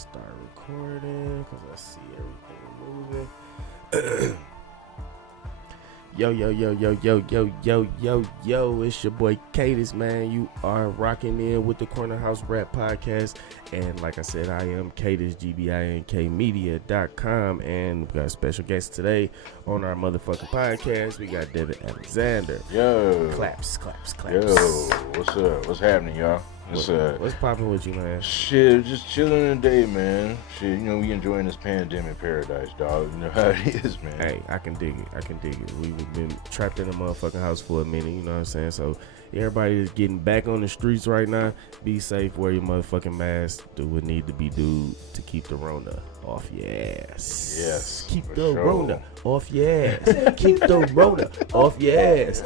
start recording because I see everything moving. Yo, it's your boy KADIS, man. You are rocking in with the Corner House Rap Podcast. And like I said, I am KADIS, GBINK Media.com. And we got a special guest today on our motherfucking podcast. We got Devin Alexander. Yo. Claps. Yo, what's up? What's happening, y'all? What's popping with you, man? Shit, just chilling today, man. Shit, we enjoying this pandemic paradise, dog. You know how it is, man. Hey, I can dig it. We've been trapped in a motherfucking house for a minute, you know what I'm saying? So everybody is getting back on the streets right now. Be safe, wear your motherfucking mask, do what need to be do to keep the Rona off your ass. Yes. Keep the Rona off your ass. Keep the Rona off your ass.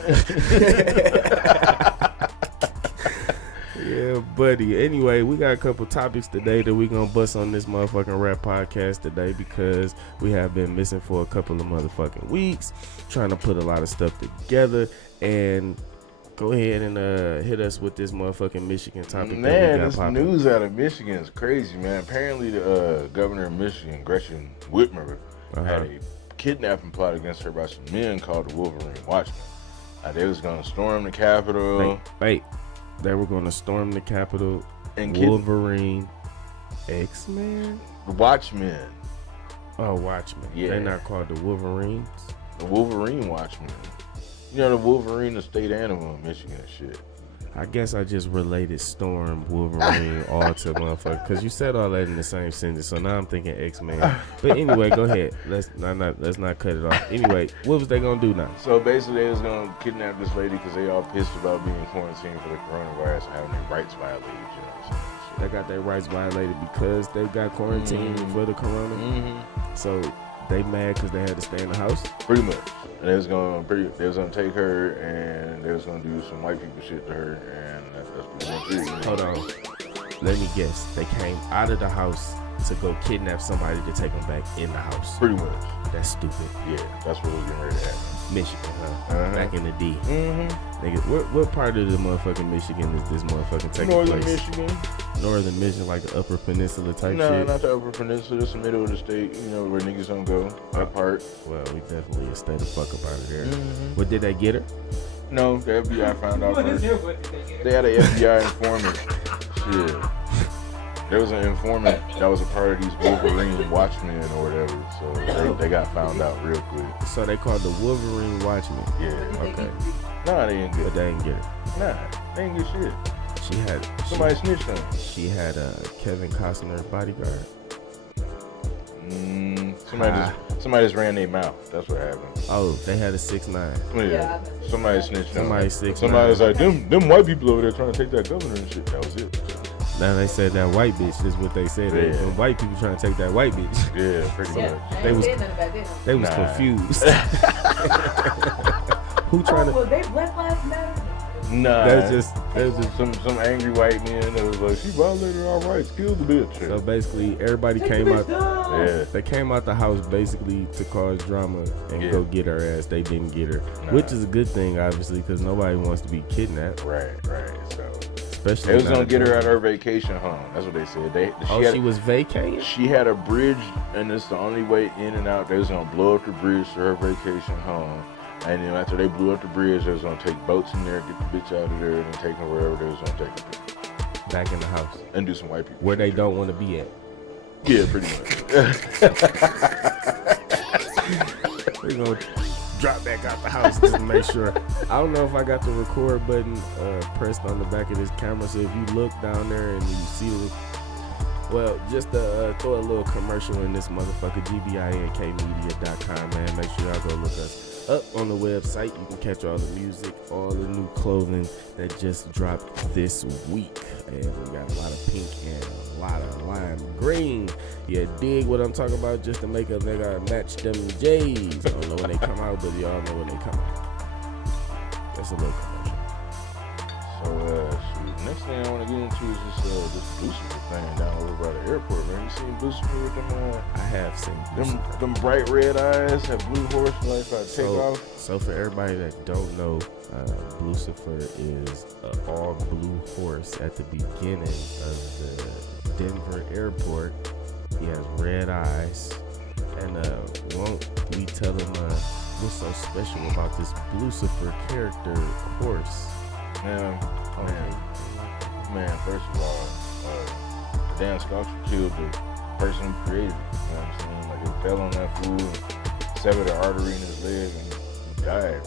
Yeah, buddy. Anyway, we got a couple topics today that we gonna bust on this motherfucking rap podcast today because we have been missing for a couple of motherfucking weeks, trying to put a lot of stuff together. And go ahead and hit us with this motherfucking Michigan topic. Man, this news out of Michigan is crazy, man. Apparently, the governor of Michigan, Gretchen Whitmer, had a kidnapping plot against her by some men called the Wolverine Watchmen. They was gonna storm the Capitol. Wait. They were going to storm the Capitol and Wolverine X-Men? Watchmen. Oh, Watchmen. Yeah. They're not called the Wolverines? The Wolverine Watchmen. You know, the Wolverine, the state animal in Michigan and shit. I guess I just related Storm, Wolverine, all to motherfucker. Because you said all that in the same sentence, so now I'm thinking X-Men. But anyway, go ahead. Let's not cut it off. Anyway, what was they going to do now? So basically, they was going to kidnap this lady because they all pissed about being quarantined for the coronavirus and having their rights violated, you know what I'm saying? So they got their rights violated because they got quarantined for the corona? Mm-hmm. So they mad because they had to stay in the house? Pretty much. And they was gonna take her and they was gonna do some white people shit to her, and that's what we went through. Hold on, let me guess. They came out of the house to go kidnap somebody to take them back in the house. Pretty much. That's stupid. Yeah, that's what was getting ready to happen. Michigan, huh? Back in the D. Mm-hmm. Nigga, what part of the motherfucking Michigan is this motherfucking taking Northern place? Michigan. Northern Michigan, like the Upper Peninsula type shit? No, not the Upper Peninsula. It's the middle of the state, where niggas don't go. That part. Well, we definitely stay the fuck up out of there. Mm-hmm. But did they get her? No, the FBI found out first. They had an FBI informant. Shit. There was an informant that was a part of these Wolverine Watchmen or whatever, so they got found out real quick. So they called the Wolverine Watchmen? Yeah. Okay. Nah, they didn't get it. But they didn't get her? Nah, they didn't get shit. Somebody snitched on her. She had a Kevin Costner bodyguard? Somebody just ran their mouth. That's what happened. Oh, they had a 6'9". Yeah. Somebody snitched on her. Somebody was like, them white people over there trying to take that governor and shit. That was it. Now they said that white bitch is what they said. Yeah. Them white people trying to take that white bitch. Yeah, pretty much. They was confused. Who trying to? Well, they Black Lives Matter. Nah, that was just some angry white men that was like, she violated our rights, kill the bitch. So basically, everybody came out. Yeah, they came out the house basically to cause drama and go get her ass. They didn't get her, which is a good thing, obviously, because nobody wants to be kidnapped. Right. So. Especially they was gonna get her at her vacation home. That's what they said. She was vacating? She had a bridge, and it's the only way in and out. They was gonna blow up the bridge to her vacation home. And then after they blew up the bridge, they was gonna take boats in there, get the bitch out of there, and then take her wherever they was gonna take her to. Back in the house. And do some white people where they don't want to be at. Yeah, pretty much. We're gonna drop back out the house just to make sure. I don't know if I got the record button pressed on the back of this camera, so if you look down there and you see well, just to throw a little commercial in this motherfucker, GBINKmedia.com, man. Make sure y'all go look us up on the website. You can catch all the music, all the new clothing that just dropped this week. And we got a lot of pink and a lot of lime green. Yeah, dig what I'm talking about, just to make a nigga match them J's. I don't know when they come out, but y'all know when they come out. That's a little commercial. So, next thing I want to get into is this Lucifer thing down over by the airport, man. You seen Lucifer with them? I have seen them bright red eyes, have blue horse, like take off. So for everybody that don't know, Lucifer is an all blue horse at the beginning of the Denver airport He has red eyes. And won't we tell him what's so special about this Lucifer character horse? Man, first of all, the damn sculpture killed the person who created it. You know what I'm saying? Like, it fell on that fool and severed the artery in his leg and he died.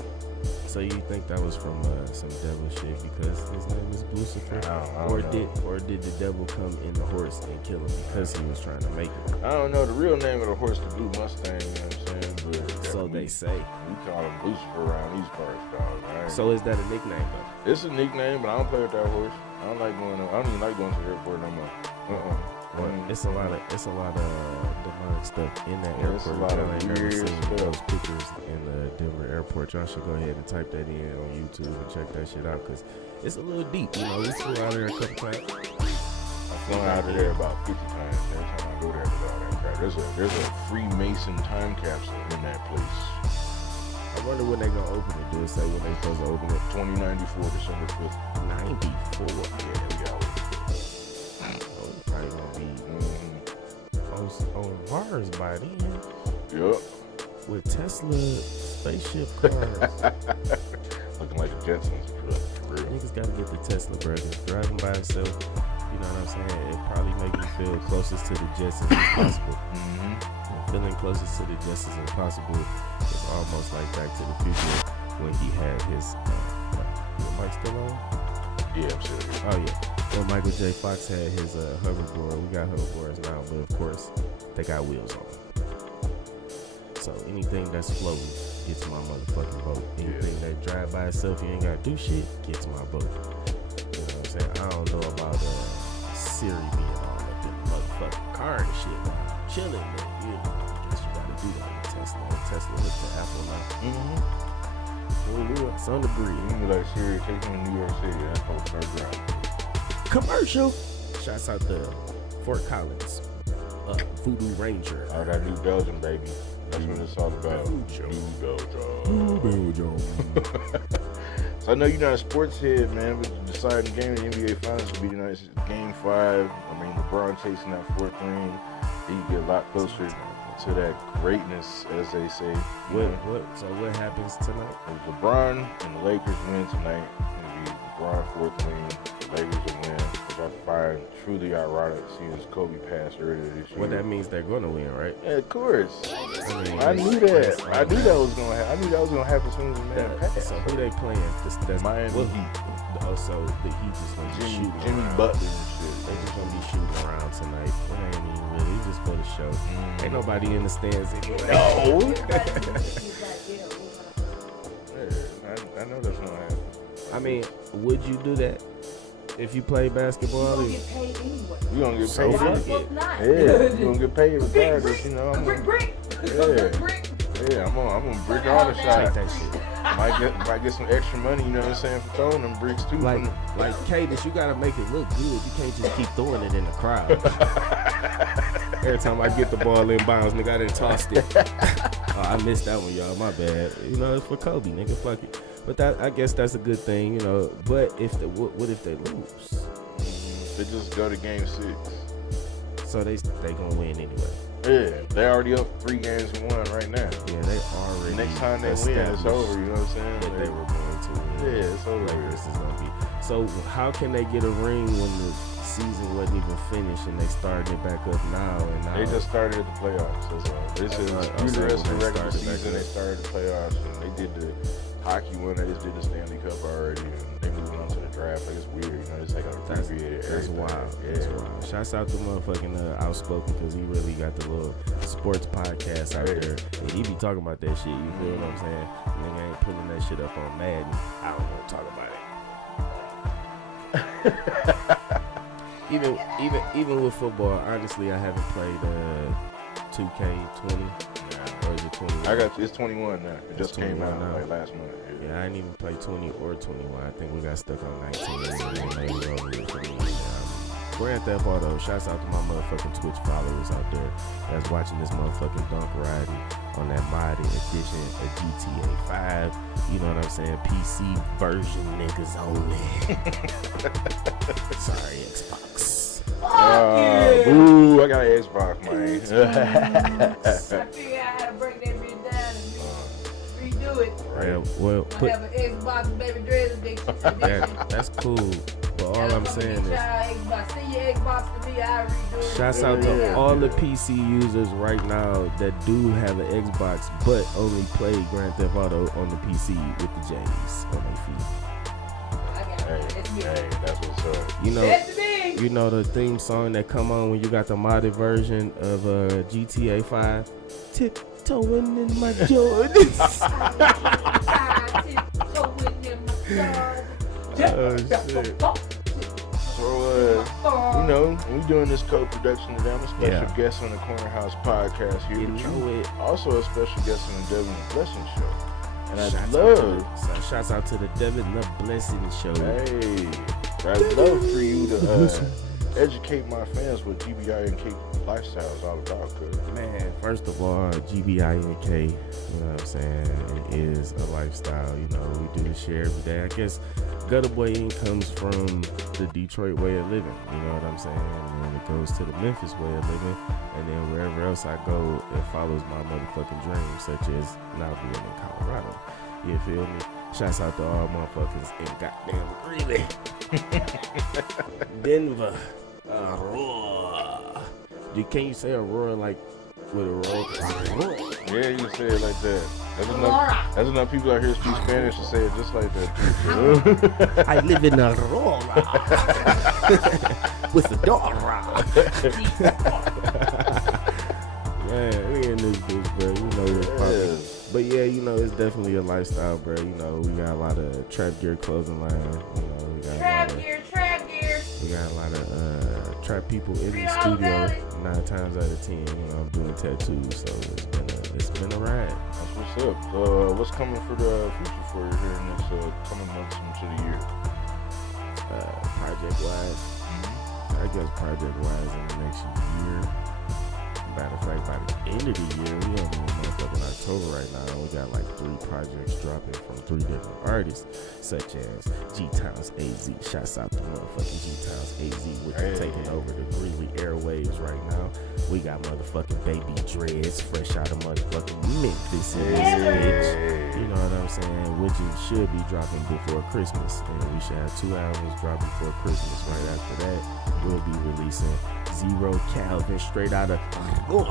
So you think that was from some devil shit because his name is Lucifer? I don't know. Or did the devil come in the horse and kill him because he was trying to make it? I don't know the real name of the horse, the Blue Mustang, you know what I'm saying? But So they say. we call him Lucifer around these parts, dog. Right? So is that a nickname though? It's a nickname, but I don't play with that horse. I don't even like going to the airport no more. It's a lot of demonic stuff in that Yeah, it's a airport. lot of Y'all ain't never weird seen stuff. those pictures in the Denver airport. Y'all should go ahead and type that in on YouTube and check that shit out because it's a little deep. You know, we flew out there a couple times. I've flown out of there about 50 times every time I go there with all that crap. There's a Freemason time capsule in that place. I wonder when they gonna open it. Do it say when they supposed to open it? 2094, December 5th. 94. Yeah, we got it. Oh, it's probably gonna be on Mars by then Yup. with Tesla spaceship cars. Looking like the Jetsons, for real. Niggas gotta get the Tesla, bro. 'Cause driving by itself, you know what I'm saying? It probably make me feel closest to the Jetsons as possible. And feeling closest to the Jetsons as possible is almost like Back to the Future when he had his. Is Mike still on? Yeah, I'm serious. Oh yeah. When Michael J. Fox had his hoverboard, we got hoverboards now, but of course they got wheels on them. So anything that's floating gets my motherfucking vote. Anything that drive by itself, you ain't gotta do shit, gets my vote. You know what I'm saying? I don't know about Siri being all up in the motherfucking car and shit while I'm chilling, but you know, I guess you gotta do that with Tesla. Tesla hooked to Apple now. It's on the breeze. You can be like, Siri, take me to New York City. That's how start driving. Commercial. Shouts out to Fort Collins, Voodoo Ranger. Oh, that New Belgium, baby. That's what it's all about. Belgium. New Belgium. So I know you're not a sports head, man, but the deciding game in the NBA Finals will be tonight. Game 5. I mean, LeBron chasing that 4th ring. He can get a lot closer to that greatness, as they say. So what happens tonight? If LeBron and the Lakers win tonight, it'll be LeBron 4th ring, the Lakers will win, which I find truly ironic seeing Kobe passed earlier this year. Well, that means they're gonna win, right? Yeah, of course. I I knew that. I knew that was gonna happen. I knew that was gonna happen as soon as the man passed. So who they playing? That's Miami Heat. So the Heat just gonna be shooting Jimmy around. Butler and shit. They just gonna be shooting around tonight. It ain't even really. It's just for the show. Ain't nobody in the stands anyway. No. I know that's gonna happen. I mean, would you do that if you play basketball? You get paid anyway. We gonna get So paid. fuck Well, it. not. Yeah, we gonna get paid regardless. You know, I'm Brick. I'm gonna brick all the Take shots. that shit. Might get some extra money, you know what I'm saying, for throwing them bricks too. Like KADIS, you gotta make it look good. You can't just keep throwing it in the crowd. Every time I get the ball in bounds, nigga, I done tossed it. Oh, I missed that one, y'all. My bad. You know, it's for Kobe, nigga. Fuck it. But that, I guess that's a good thing, you know. But what if they lose? They just go to game 6. So they gonna win anyway. Yeah, they already up 3 games to 1 right now. Yeah, they already. Next time they win, it's over. You know what I'm saying? That they were going to win. Yeah, it's over. This is gonna be. So how can they get a ring when the season wasn't even finished and they started it back up now? And now They just started the playoffs. That's all. This is right. the rest of the They regular started back season. up. They started the playoffs, and they did the hockey one. They just did the Stanley Cup already, and they moving on to the draft. Like, it's weird, you know. It's like abbreviated. That's everything. wild. Yeah. That's wild. Shouts out to motherfucking Outspoken because he really got the little sports podcast out Yeah. there. And he be talking about that shit. You feel what I'm saying? Nigga ain't pulling that shit up on Madden. I don't want to talk about it. even with football, honestly, I haven't played 2K20 or is it 21? It's 21 now. It just came 21 out now. like last month. Yeah, I ain't even played 20 or 21. I think we got stuck on 19. And then it was over with for me. Grand Theft Auto, shouts out to my motherfucking Twitch followers out there that's watching this motherfucking dunk riding on that modded edition of GTA 5. You know what I'm saying? PC version niggas only. Sorry, Xbox. Boo, I got an Xbox, man. I figured out how to break that bitch down and redo it. Yeah, well, I have an Xbox Baby Dreads addiction. that's cool. But all I'm saying is, send your Xbox to me, I'll redo it. shouts out to all the PC users right now that do have an Xbox, but only play Grand Theft Auto on the PC with the J's on their feet. Hey, that's what's up. You know the theme song that come on when you got the modded version of GTA 5? Tiptoeing in my Jordans. Oh, shit. So, we doing this co-production today. I'm a special guest on the Corner House podcast here. Also a special guest on the Devin and Blessing show. And shouts out to the Devin the Blessing show. Hey, I'd love for you to educate my fans what GBINK lifestyle is all about. Man, first of all, GBINK, you know what I'm saying, it is a lifestyle. You know, we do this shit every day. I guess Gutter Boy Inc. comes from the Detroit way of living. You know what I'm saying? And then it goes to the Memphis way of living. And then wherever else I go, it follows my motherfucking dreams, such as now being in Colorado. You feel me? Shouts out to all motherfuckers in goddamn Greeley. Denver. Aurora. Can you say Aurora like with Aurora? Yeah, you can say it like that. That's enough people out here speak Spanish to say it just like that. I live in Aurora with the Dora. Man, we in this bitch, bro. You know it's poppin'. But yeah, you know it's definitely a lifestyle, bro. You know we got a lot of Trap Gear clothing line. You know we got Trap Gear. We got a lot of trap people in the studio. 9 times out of 10, you know I'm doing tattoos, so it's been a ride. That's what's up. What's coming for the future for you here in this coming months into the year? Project wise, I guess project wise in the next year. Matter of fact, by the end of the year, we only in motherfucking October right now. We got like 3 projects dropping from 3 different artists, such as G-Towns AZ. Shouts out to motherfucking G-Towns AZ, which is taking over the Greeley airwaves right now. We got motherfucking Baby Dreads, fresh out of motherfucking Memphis in this bitch. You know what I'm saying? Which it should be dropping before Christmas. And we should have 2 albums drop before Christmas. Right after that, we'll be releasing Zero Calvin straight out of you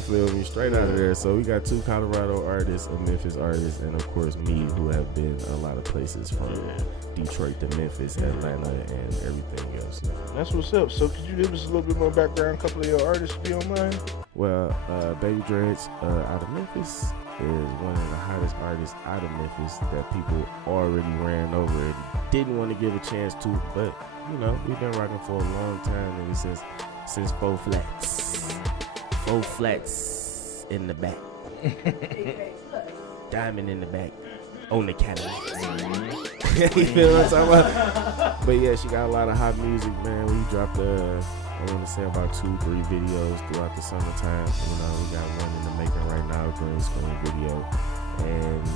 feel me? Straight out of there. So we got 2 Colorado artists, a Memphis artist, and of course me, who have been a lot of places from Detroit to Memphis, Atlanta, and everything else. That's what's up. So could you give us a little bit more background, a couple of your artists, if you don't mind? Well, Baby Dreads out of Memphis is one of the hottest artists out of Memphis that people already ran over and didn't want to give a chance to, but you know, we've been rocking for a long time, nigga, since 4 Flats. 4 Flats in the back. Diamond in the back. On the Cadillac. You feel what I'm talking about? But yeah, she got a lot of hot music, man. We dropped I want to say about 2-3 videos throughout the summertime. You know, we got one in the making right now, green screen video. And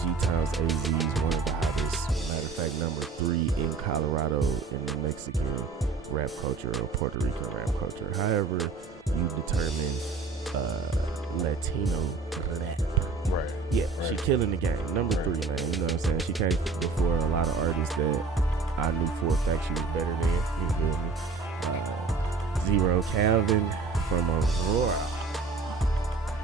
G-Towns AZ is one of the hottest, matter of fact, number 3 in Colorado in the Mexican rap culture or Puerto Rican rap culture. However you determine Latino rap. Right. Yeah, she killing the game. Number 3, man. You know what I'm saying? She came before a lot of artists that I knew for a fact she was better than. You feel me? Zero Calvin from Aurora.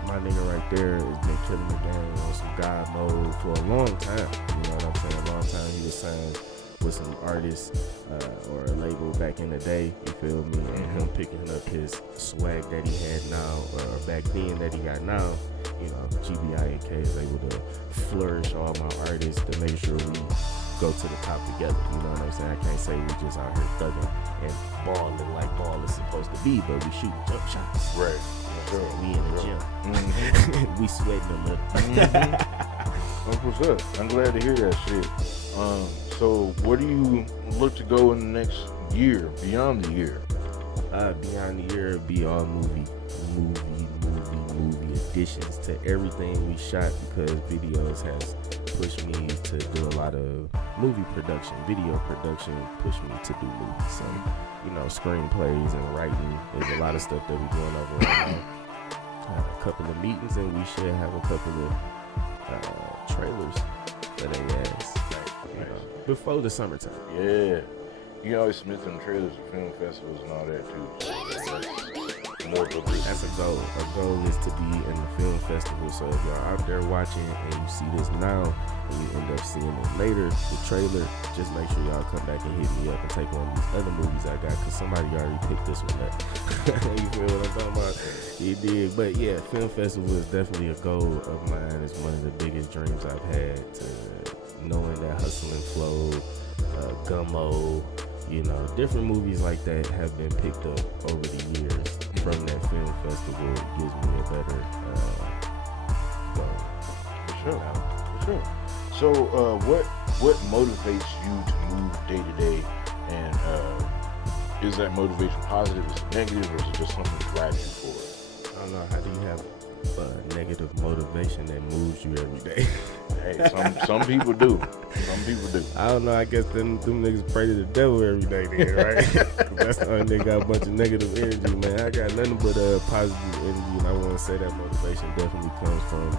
My nigga right there has been killing the game on some God mode for a long time. You know what I'm saying? A long time he was signed with some artists or a label back in the day, you feel me? And him picking up his swag that he had now, or back then that he got now, you know, GBINK is able to flourish all my artists to make sure we go to the top together. You know what I'm saying? I can't say we just out here thugging and balling like ball is supposed to be, but we shooting jump shots. Right. You know we in the gym. We sweating a little. That's what's up. I'm glad to hear that shit. So where do you look to go in the next year, beyond the year? Beyond the year, it'll be all movie additions to everything we shot, because videos has pushed me to do a lot of movie production, video production, pushed me to do movies. So, you know, screenplays and writing is a lot of stuff that we're going over right now. A couple of meetings, and we should have a couple of trailers for they ass. You know, before the summertime. Yeah. You can always submit them trailers to film festivals and all that too. More publicity. That's a goal. Our goal is to be in the film festival. So if y'all out there watching and you see this now and you end up seeing it later, the trailer, just make sure y'all come back and hit me up and take one of these other movies I got, because somebody already picked this one up. You feel what I'm talking about? You did. But yeah, film festival is definitely a goal of mine. It's one of the biggest dreams I've had, to knowing that Hustle and Flow, Gummo, you know, different movies like that have been picked up over the years from that film festival. It gives me a better goal. For sure. For sure. So what motivates you to move day to day, and is that motivation positive, is it negative, or is it just something to drive you forward? I don't know, how do you have negative motivation that moves you every day? Hey, some people do. Some people do. I don't know, I guess them niggas pray to the devil every day then, right? 'Cause that's the only nigga got a bunch of negative energy, man. I got nothing but positive energy, and I want to say that motivation definitely comes from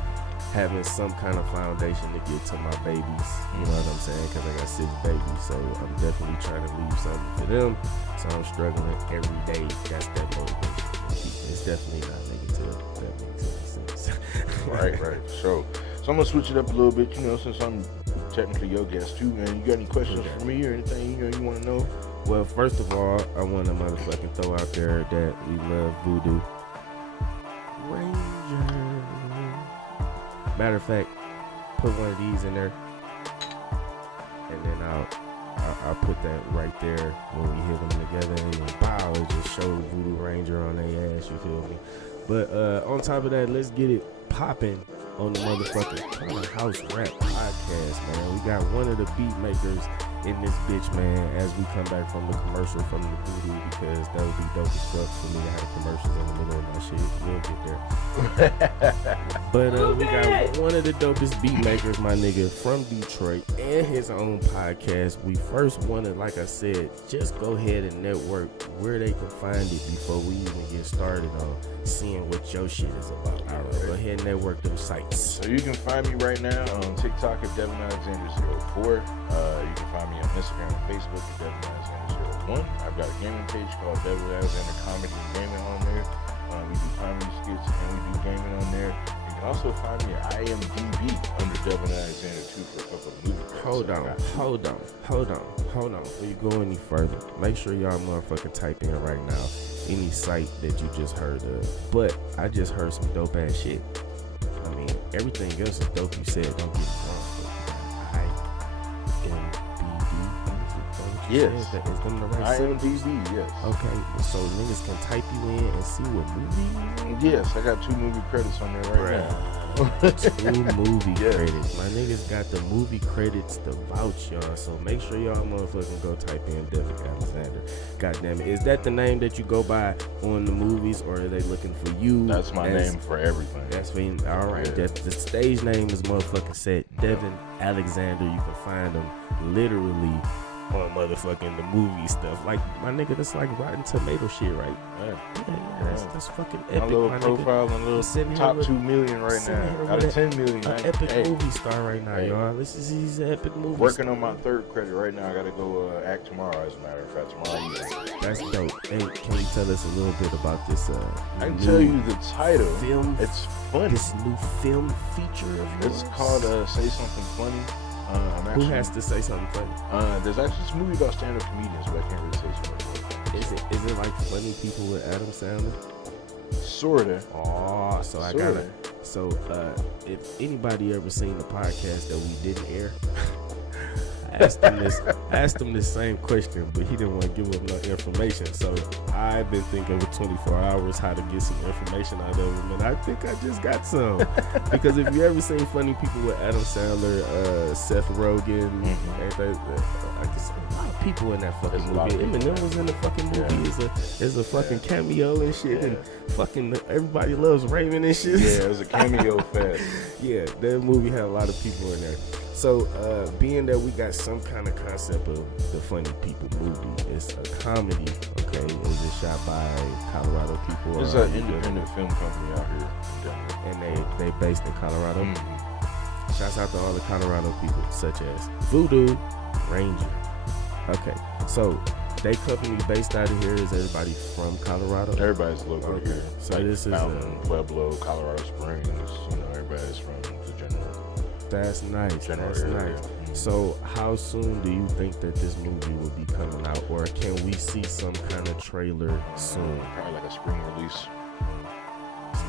having some kind of foundation to get to my babies. You know what I'm saying? Because I got 6 babies, so I'm definitely trying to leave something for them. So I'm struggling every day. That's that motivation. It's definitely not negative. That makes any sense. Right. So I'm gonna switch it up a little bit, you know, since I'm technically your guest too, man. You got any questions for me or anything, you want to know? Well, first of all, I want to motherfucking throw out there that we love Voodoo Ranger. Matter of fact, put one of these in there, and then I'll put that right there when we hit them together, and then pow, it just shows Voodoo Ranger on their ass, you feel me? But on top of that, let's get it popping on the motherfucking House Rap Podcast, man. We got one of the beat makers in this bitch, man, as we come back from the commercial from the Voodoo, because that would be dope as fuck for me to have commercials in the middle of my shit. We'll get there. But we got one of the dopest beat makers, my nigga, from Detroit, and his own podcast. We first want to, like I said, just go ahead and network where they can find it before we even get started on seeing what your shit is about. All right, go ahead and network them sites. So you can find me right now on TikTok at Devin Alexander 04. You can find me on Instagram and Facebook at Devin Alexander 01. I've got a gaming page called Devin Alexander Comedy and Gaming on there. We do comedy skits and we do gaming on there. You can also find me at IMDb under Devin Alexander 2 for a couple of movie credits. Hold on. Before you go any further, make sure y'all motherfucking type in right now any site that you just heard of. But I just heard some dope ass shit. I mean, everything else is dope you said, don't get me wrong. Yes. Is them the right IMDb, yes. Okay, so niggas can type you in and see what movie? Yes, I got 2 movie credits on there right now. 2 movie credits. My niggas got the movie credits to vouch, y'all. So make sure y'all motherfucking go type in Devin Alexander. God damn it. Is that the name that you go by on the movies, or are they looking for you? That's my name for everything. That's for you. All right. Yeah. The stage name is motherfucking set. Devin Alexander. You can find him literally on motherfucking the movie stuff. Like, my nigga, that's like Rotten Tomato shit, right? Yeah, that's fucking epic. My little my profile nigga. and little top 2 million right now. Out of 10 million. An epic movie star right now, y'all. He's an epic movie Working star. on my 3rd credit right now. I gotta go act tomorrow, as a matter of fact. Tomorrow evening. That's dope. Hey, can you tell us a little bit about this? I can tell you the title. Film. It's funny. This new film feature of yours? It's called Say Something Funny. Who has to say something funny? There's actually this movie about stand-up comedians, but I can't really say too much more. Is it like Funny People with Adam Sandler? Sorta. Oh, so I got it. So if anybody ever seen the podcast that we didn't air, I asked him this same question, but he didn't want to give up no information. So I've been thinking with 24 hours how to get some information out of him, and I think I just got some. Because if you ever seen Funny People with Adam Sandler, Seth Rogen, everything, I guess a lot of people in that fucking movie. Eminem was in the fucking movie as a fucking cameo and shit, and fucking everybody loves Raymond and shit. Yeah, it was a cameo fest. Yeah, that movie had a lot of people in there. So, being that we got some kind of concept of the Funny People movie, it's a comedy, okay? Is it shot by Colorado people? It's an independent film company out here in Denver. And they based in Colorado? Shouts out to all the Colorado people, such as Voodoo Ranger. Okay, so they company based out of here. Is everybody from Colorado? Everybody's local Okay. here. So Like this is Fountain, Pueblo, Colorado Springs. You know, everybody's from the general. That's nice. General That's area. nice. So how soon do you think that this movie will be coming out, or can we see some kind of trailer soon? Probably like a spring release.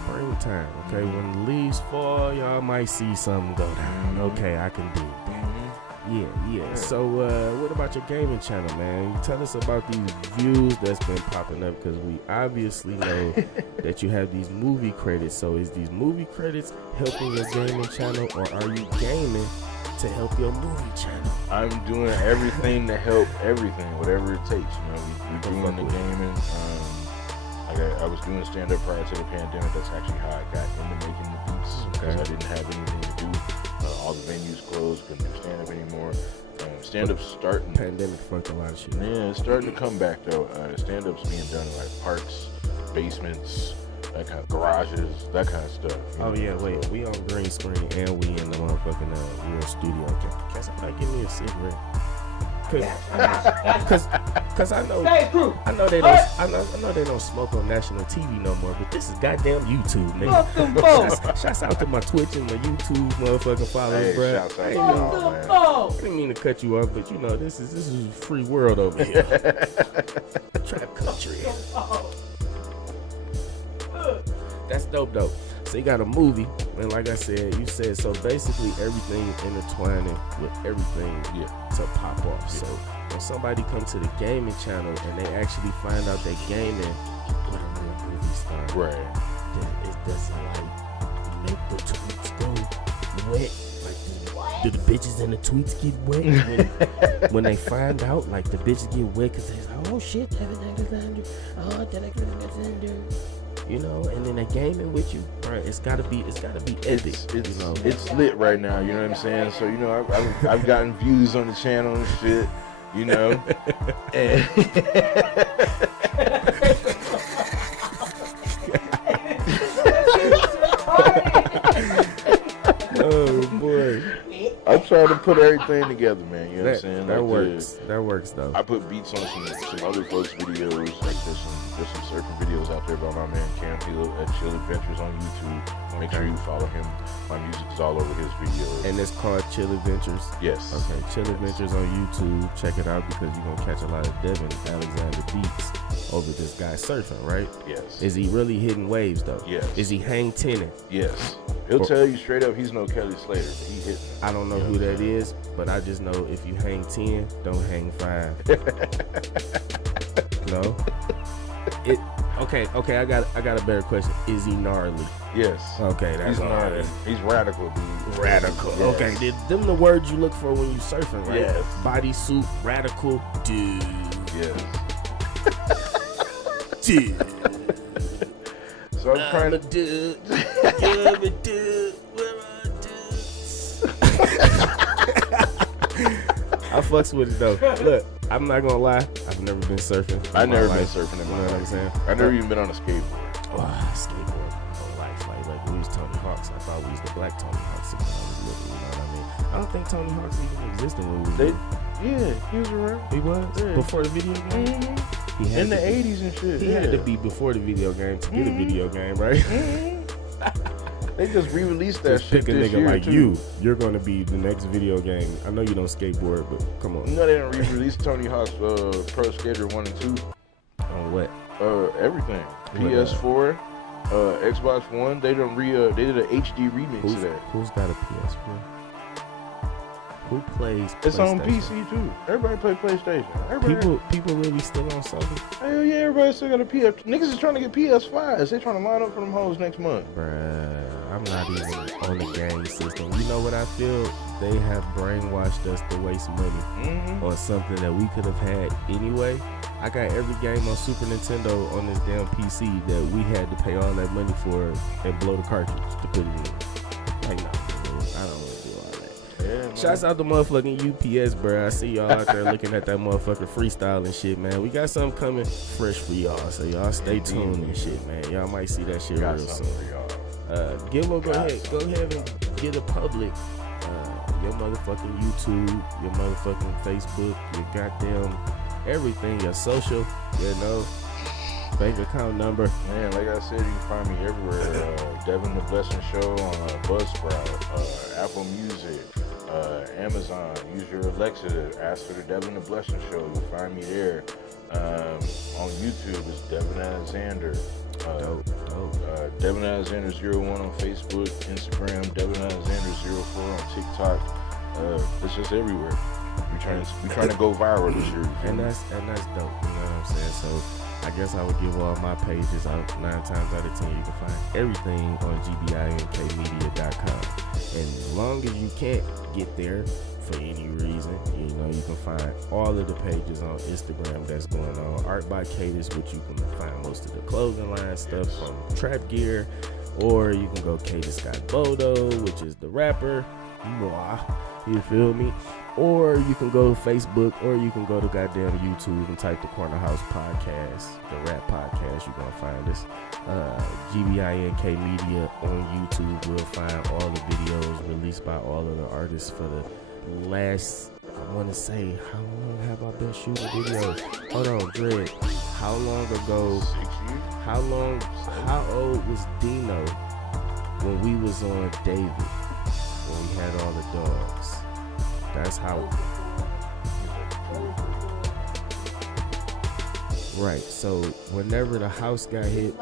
Springtime, okay? When the leaves fall, y'all might see something go down. Okay, I can dig that. Yeah. So, what about your gaming channel, man? You tell us about these views that's been popping up, because we obviously know that you have these movie credits. So, is these movie credits helping your gaming channel, or are you gaming to help your movie channel? I'm doing everything to help everything, whatever it takes. You know, we're doing the gaming. I was doing stand-up prior to the pandemic. That's actually how I got into making the beats, because I didn't have anything to do. All the venues closed, couldn't do stand-up anymore. Stand-up's starting. Pandemic fucked a lot of shit. Yeah, it's starting to come back though. Stand-up's being done in like parks, basements, that kind of garages, that kind of stuff. Oh yeah, wait, we on green screen and we in the motherfucking real studio. Can somebody give me a cigarette? Cause I know they don't I know they don't smoke on national TV no more, but this is goddamn YouTube, nigga. Shouts out to my Twitch and my YouTube motherfucking followers, bro. Shouts out to y'all, man. I didn't mean to cut you off, but you know this is a free world over here. Trap country. That's dope though. So you got a movie, and like I said, you said so basically everything intertwining with everything to pop off. So when somebody comes to the gaming channel and they actually find out they gaming with a real movie star, Right. then it doesn't like make the tweets go wet. Like do the bitches in the tweets get wet when they find out? Like the bitches get wet because they say, oh shit, Devin Alexander, oh Devin Alexander. You know, and then they gaming with you, right? It's gotta be epic. It's you know? it's lit right now. You know what I'm saying? So you know, I've gotten views on the channel and shit. You know, and oh boy, I'm trying to put everything together, man. You know what I'm saying? That Like, works. That works though. I put beats on some other folks' videos. Like there's some surfing videos out there by my man Cam Hill at Chill Adventures on YouTube. Make sure you follow him. My music is all over his videos. And it's called Chill Adventures. Yes. Okay, Chill Adventures on YouTube. Check it out because you're gonna catch a lot of Devin Alexander beats over this guy surfing, right? Yes. Is he really hitting waves though? Yes. Is he hang tenning? Yes. He'll tell you straight up he's no Kelly Slater, but he hitting. I don't know who that is, but I just know if you hang 10, don't hang 5. No? Okay, I got a better question. Is he gnarly? Yes. Okay, that's He's all gnarly. right. He's radical, dude. Radical. Yes. Okay, them the words you look for when you surfing, right? Yes. Bodysuit, radical, dude. Yes. Dude. So I'm trying to dude. You're a dude. We're a dudes. I fucks with it though. Look, I'm not gonna lie. I've never been surfing. I've never been life. surfing in You my know what I'm life. saying? I've never even been on a skateboard. Oh, skateboard my whole life. Like we was Tony Hawks. I thought we was the black Tony Hawks when I was little. You know what I mean? I don't think Tony Hawks even existed when we were little. Yeah, he was around. He was? Yeah. Before the video game? Mm-hmm. He had In the to be. 80s and shit. He had to be before the video game to get a video game, right? They just re-released that Just shit pick a this nigga year, like too. you're gonna be the next video game. I know you don't skateboard, but come on. You know they didn't re-release Tony Hawk's Pro Skater 1 and 2? On what? Everything. What, PS4, Xbox One. They did an HD remix of that. Who's got a PS4? Who plays It's on PlayStation? PC too. Everybody play PlayStation. People really still on Sony? Hell yeah, everybody still got a PS. Niggas is trying to get PS5s. They trying to line up for them hoes next month. Bruh, I'm not even on the game system. You know what I feel? They have brainwashed us to waste money on something that we could have had anyway. I got every game on Super Nintendo on this damn PC that we had to pay all that money for and blow the cartridge to put it in. Like, no, I don't want to do all that. Yeah, Shouts out to motherfucking UPS, bro. I see y'all out there looking at that motherfucking freestyle and shit, man. We got something coming fresh for y'all, so y'all stay tuned and shit, man. Y'all might see that shit real soon. Go ahead and get a public. Your motherfucking YouTube, your motherfucking Facebook, your goddamn everything, your social, bank account number. Man, like I said, you can find me everywhere. Devin the Blessing Show on Buzzsprout, Apple Music, Amazon. Use your Alexa to ask for the Devin the Blessing Show. You'll find me there. On YouTube, it's Devin Alexander. Devin Alexander 01 on Facebook, Instagram, Devin Alexander 04 on TikTok. It's just everywhere. We trying to go viral this year. And that's dope. You know what I'm saying? So I guess I would give all my pages out 9 times out of 10. You can find everything on GBINKmedia.com. And as long as you can't get there for any reason, you can find all of the pages on Instagram that's going on. Art by KADIS, which you can find most of the clothing line stuff from Trap Gear, or you can go KADIS Got Bodo, which is the rapper. You feel me? Or you can go to Facebook, or you can go to goddamn YouTube and type the Corner House Podcast, the rap podcast. You're going to find us. GBINK Media on YouTube will find all the videos released by all of the artists for the last, I want to say, how long have I been shooting videos? Hold on, Greg. How long ago? 6 years. How old was Dino when we was on David? When we had all the dogs? That's how. Right. So whenever the house got hit.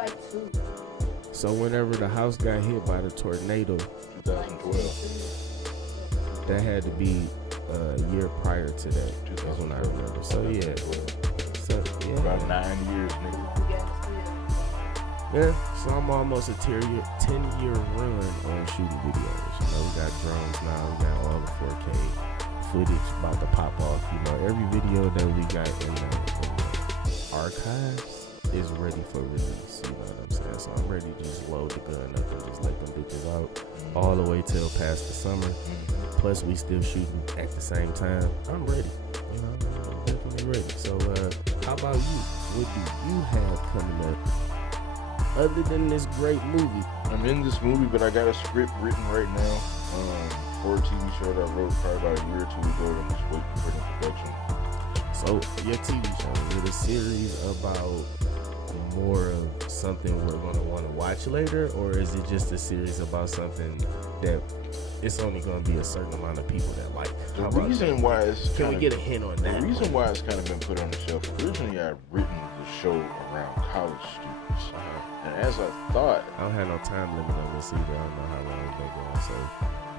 Whenever the house got hit by the tornado, 2012. that had to be a year prior to that. That's when I remember. So yeah. About 9 years, nigga. Yeah. So I'm almost a 10-year run on shooting videos. We got drones now. We got all the 4K footage about to pop off. Every video that we got in the archives is ready for release. You know what I'm saying? So I'm ready to just load the gun up and just let them bitches out all the way till past the summer. Plus we still shooting at the same time. I'm ready. I'm definitely ready. So how about you? What do you have coming up other than this great movie? I'm in this movie, but I got a script written right now for a TV show that I wrote probably about a year or two ago, and I'm just waiting for the production. So your TV show, is it a series about more of something we're going to want to watch later, or is it just a series about something that it's only going to be a certain amount of people that like? The reason why it's can we get a hint on that? The reason why it's kind of been put on the shelf, originally I'd written the show around college students. And as I thought, I don't have no time limit on this either. I don't know how long it's been going. So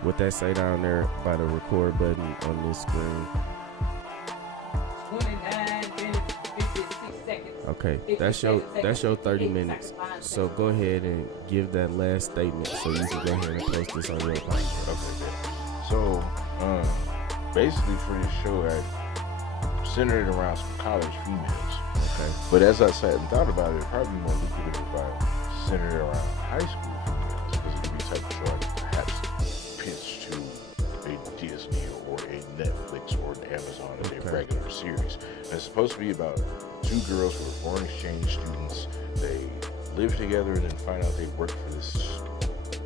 what that say down there by the record button on this screen? 29 minutes, 56 seconds. Okay, that's your 30 minutes. So go ahead and give that last statement so you can go ahead and post this on your podcast. Okay, good. So basically for this show, I centered it around some college females. Okay. But as I sat and thought about it, it'd probably be more lucrative if I centered it around high school females, because it could be type of show I could perhaps pitch to a Disney or a Netflix or an Amazon as a regular series. And it's supposed to be about 2 girls who are foreign exchange students. They live together and then find out they work for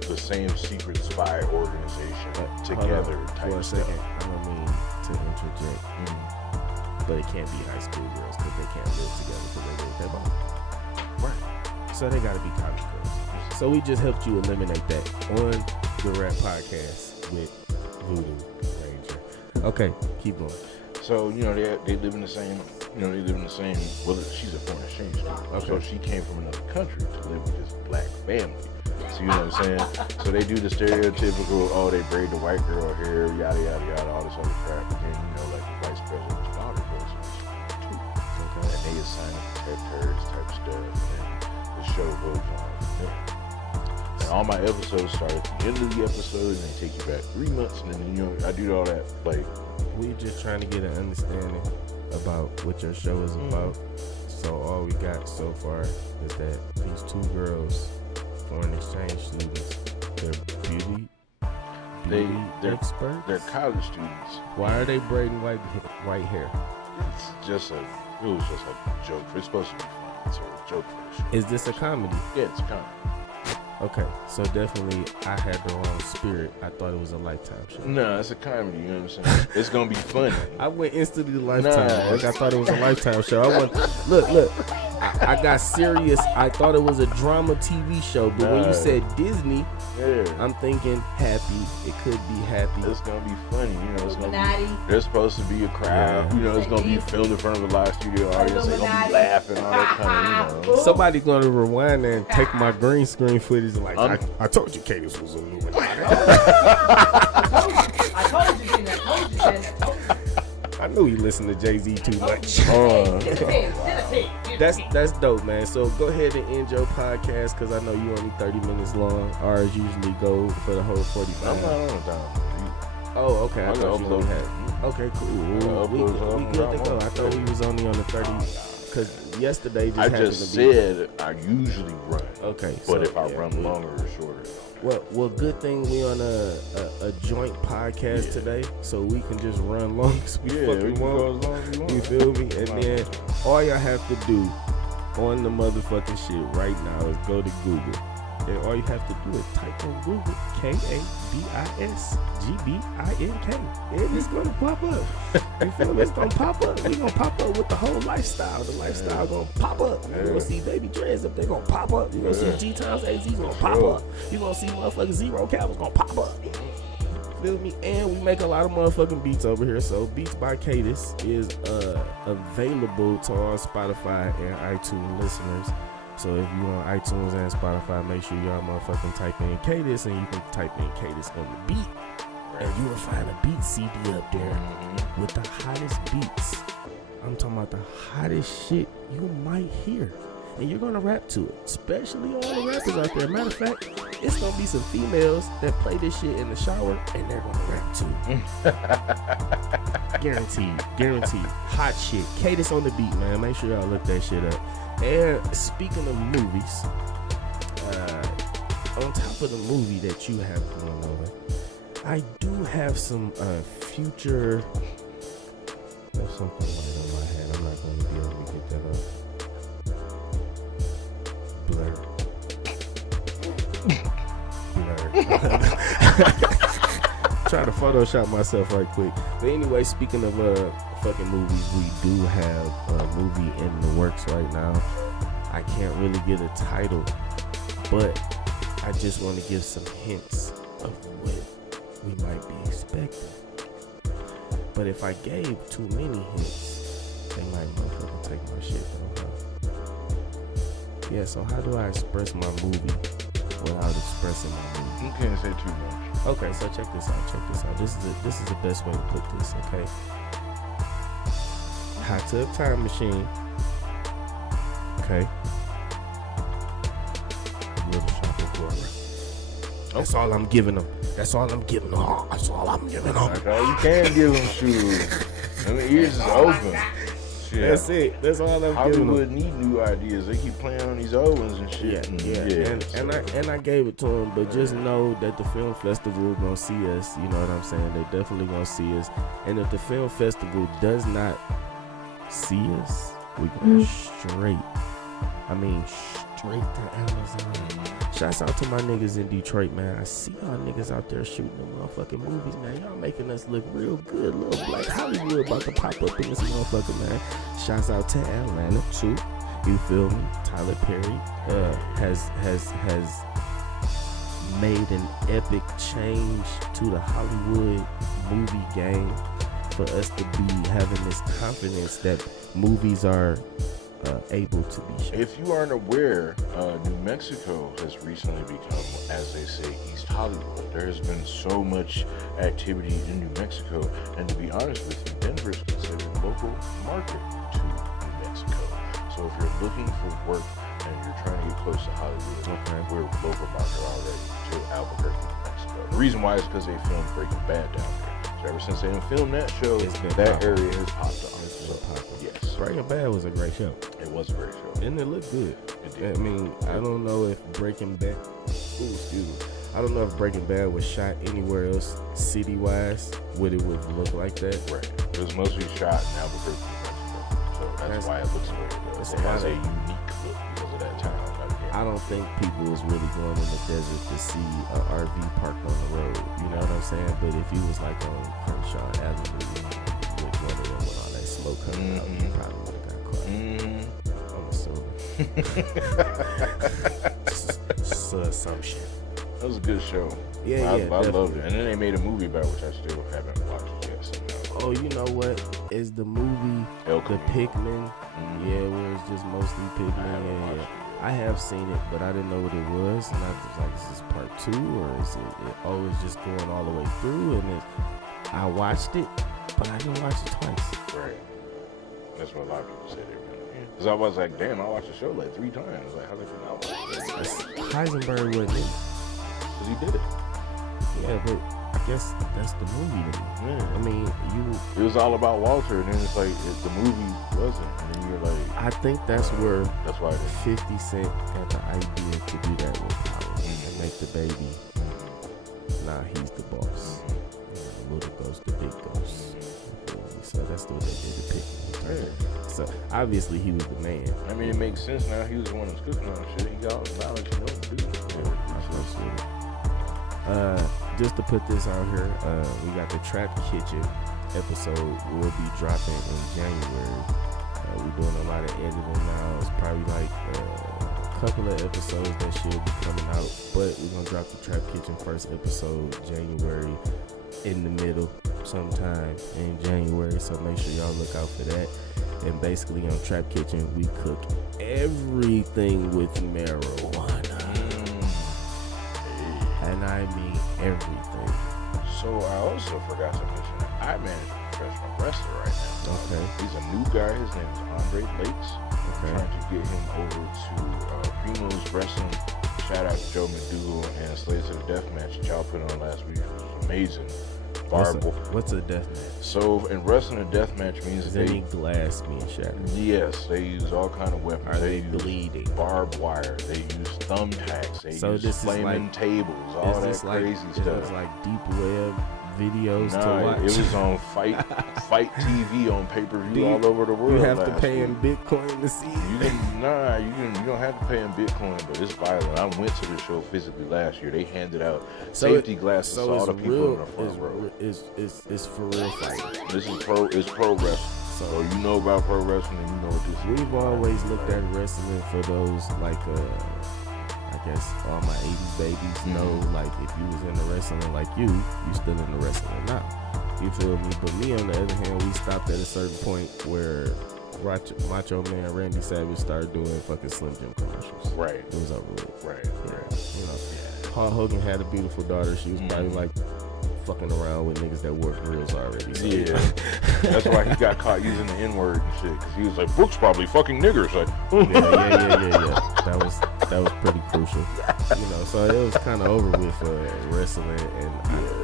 the same secret spy organization together type for a stuff. second. I don't mean to interject. But it can't be high school girls because they can't live together because they live their mom. Right. So they got to be college girls. So we just helped you eliminate that on the Rap Podcast with Voodoo Ranger. Okay, keep going. So, they live in the same, well, she's a foreign exchange student. Okay. So she came from another country to live with this black family. So, you know what I'm saying? So they do the stereotypical, they braid the white girl hair, yada, yada, yada, all this other crap. But then, like the vice president's daughter goes too. Okay. And they assign to protect her, this type of stuff. And the show goes on from there. And all my episodes start at the end of the episode, and they take you back 3 months, and then, I do all that, we just trying to get an understanding about what your show is about. So all we got so far is that these 2 girls, foreign exchange students, they're Beauty experts? They're college students. Why are they braiding white hair? It was just a joke. It's supposed to be fun. It's a joke for the show. Is this a comedy? Yeah, it's a comedy. Okay, so definitely I had the wrong spirit. I thought it was a Lifetime show. No, it's a comedy. You know what I'm saying? It's gonna be funny. I went instantly to Lifetime. Nah, Like I thought it was a Lifetime show. Look. I got serious. I thought it was a drama TV show, but when you said Disney, I'm thinking happy. It could be happy. It's gonna be funny. You know, it's gonna Illuminati. be. There's supposed to be a crowd. Yeah. You know, it's gonna be filmed in front of a live studio audience. They're gonna be laughing, all that kind of. You know. Somebody's gonna rewind and take my green screen footage and like I told you KADIS was Illuminati. I told you, didn't I? I told you. I knew you listened to Jay-Z too much. That's That's dope, man. So go ahead and end your podcast because I know you only 30 minutes long. Ours usually go for the whole 45. I'm not on time. Oh, okay. I I'm thought you gonna only upload. had. Okay, cool. We good to go. I thought we was only on the 30 because yesterday just I happened just to be. said I usually run. Okay, But so, if I yeah, run longer or shorter. Well, good thing we on a joint podcast today, so we can just run long as we we fucking can want. go as long as we want. You feel me? And then all y'all have to do on the motherfucking shit right now is go to Google. And all you have to do is type on Google KADIS GBINK. And it's gonna pop up. You feel me? It's gonna pop up. We gonna pop up with the whole lifestyle. The lifestyle gonna pop up. You gonna see Baby Dreads up there gonna pop up. You gonna see G Times AZ gonna pop up. You gonna see motherfucking Zero Cabs gonna pop up. Feel me? And we make a lot of motherfucking beats over here. So Beats by KADIS is available to all Spotify and iTunes listeners. So if you on iTunes and Spotify, make sure y'all motherfucking type in KADIS, and you can type in KADIS on the beat, and you will find a beat CD up there with the hottest beats. I'm talking about the hottest shit you might hear. And you're gonna rap to it, especially all the rappers out there. Matter of fact, it's gonna be some females that play this shit in the shower, and they're gonna rap too. Guaranteed. Hot shit. KADIS on the beat, man. Make sure y'all look that shit up. And speaking of movies, on top of the movie that you have going on, I do have some future. There's something right on my head. I'm not going to be able to get that up. Blur. Trying to Photoshop myself right quick. But anyway, speaking of fucking movies, we do have a movie in the works right now. I can't really get a title, but I just want to give some hints of what we might be expecting. But if I gave too many hints, they might motherfucking take my shit though. Yeah, so how do I express my movie without expressing my movie? You can't say too much. Okay, so check this out. This is the best way to put this, okay? Hot Tub Time Machine. Okay. Little Shop of Horror. That's all I'm giving them. That's all I'm giving them. That's all I'm giving them. Okay, you can give them shoes. I mean, ears is open. Shit. That's it. That's all I'm giving them. Hollywood need new ideas. They keep playing on these old ones and shit. And I gave it to them, but just know that the film festival gonna see us. You know what I'm saying? They definitely gonna see us. And if the film festival does not see us, we go straight to Amazon. Shouts out to my niggas in Detroit, man. I see y'all niggas out there shooting them motherfucking movies, man. Y'all making us look real good. Little Black Hollywood about to pop up in this motherfucker, man. Shouts out to Atlanta too. You feel me? Tyler Perry has made an epic change to the Hollywood movie game for us to be having this confidence that movies are able to be shot. If you aren't aware, New Mexico has recently become, as they say, East Hollywood. There has been so much activity in New Mexico, and to be honest with you, Denver is considered a local market to New Mexico. So if you're looking for work and you're trying to get close to Hollywood, we're a local market already to Albuquerque, New Mexico. The reason why is because they filmed Breaking Bad down there. So ever since they filmed that show, that area has popped off. Yes. Breaking Bad was a great show. It was a great show. And it looked good. It did. I mean, I don't know if Breaking Bad, I don't know if Breaking Bad was shot anywhere else city-wise, would it would look like that. Right. It was mostly shot in Albuquerque, Mexico. So that's why it looks the way it does. It has a unique look because of that town. I don't think people was really going in the desert to see an RV parked on the road. You know what I'm saying? But if you was like on Crenshaw Avenue with one of them with all that smoke coming out, you probably would have got caught. I'm assuming. It's an assumption. That was a good show. Yeah, I loved it. And then they made a movie about it, which I still haven't watched yet. So oh, you know what? Is the movie The Pikmin? Yeah, where it's just mostly Pikmin. Yeah. I have seen it, but I didn't know what it was. And I was like, is this part 2 or is it always just going all the way through? And I watched it, but I didn't watch it twice. Right. That's what a lot of people say they really. Because I was like, damn, I watched the show like 3 times. Like, how did you not watch it? Heisenberg wasn't it? Because he did it. Yeah, but I guess that's the movie to me. Yeah. I mean, it was all about Walter, and then it's like the movie wasn't, and then you're like, I think that's where 50 Cent got the idea to do that with Power and make the baby. Nah, he's the boss. The little ghost, the big ghost. So that's the way they did the pick. Yeah. So obviously he was the man. I mean, it makes sense now. He was the one that's cooking on shit. He got all the knowledge, you know what to do. Just to put this out here, we got the Trap Kitchen episode will be dropping in January. We're doing a lot of editing now. It's probably like a couple of episodes that should be coming out, but we're gonna drop the Trap Kitchen first episode January, in the middle sometime in January, so make sure y'all look out for that. And basically on Trap Kitchen we cook everything with marijuana. And I mean everything. So I also forgot to mention that I manage a professional wrestler right now. Okay. He's a new guy. His name is Andre Lakes. Okay. I'm trying to get him over to Primo's Wrestling. Shout out to Joe McDougal and Slaves to the Deathmatch that y'all put on last week. It was amazing. What's a death match? So in wrestling, a death match means is any glass being shattered? Yes, they use all kind of weapons. Are they use bleeding? Barbed wire. They use thumbtacks. They use flaming tables. All that crazy stuff. It was like deep web videos to watch. It was on Fight TV on pay-per-view all over the world. You have to pay in Bitcoin to see it. You don't have to pay in Bitcoin, but it's violent. I went to the show physically last year. They handed out safety glasses to all the people in the front row. It's for real fighting. This is pro wrestling. So you know about pro wrestling, and you know what this is. We've always looked at wrestling for those like I guess all my 80s babies know, like if you was in the wrestling like you still in the wrestling now. You feel me? But me on the other hand, we stopped at a certain point where Macho Man Randy Savage started doing fucking Slim Jim commercials. Right. It was over with. Right. Yeah. You know, Hulk Hogan had a beautiful daughter. She was probably like fucking around with niggas that wore grills already. So. Yeah. That's why he got caught using the N-word and shit, because he was like, Brooks probably fucking niggers. Like, yeah. That was pretty crucial. You know, so it was kind of over with for wrestling,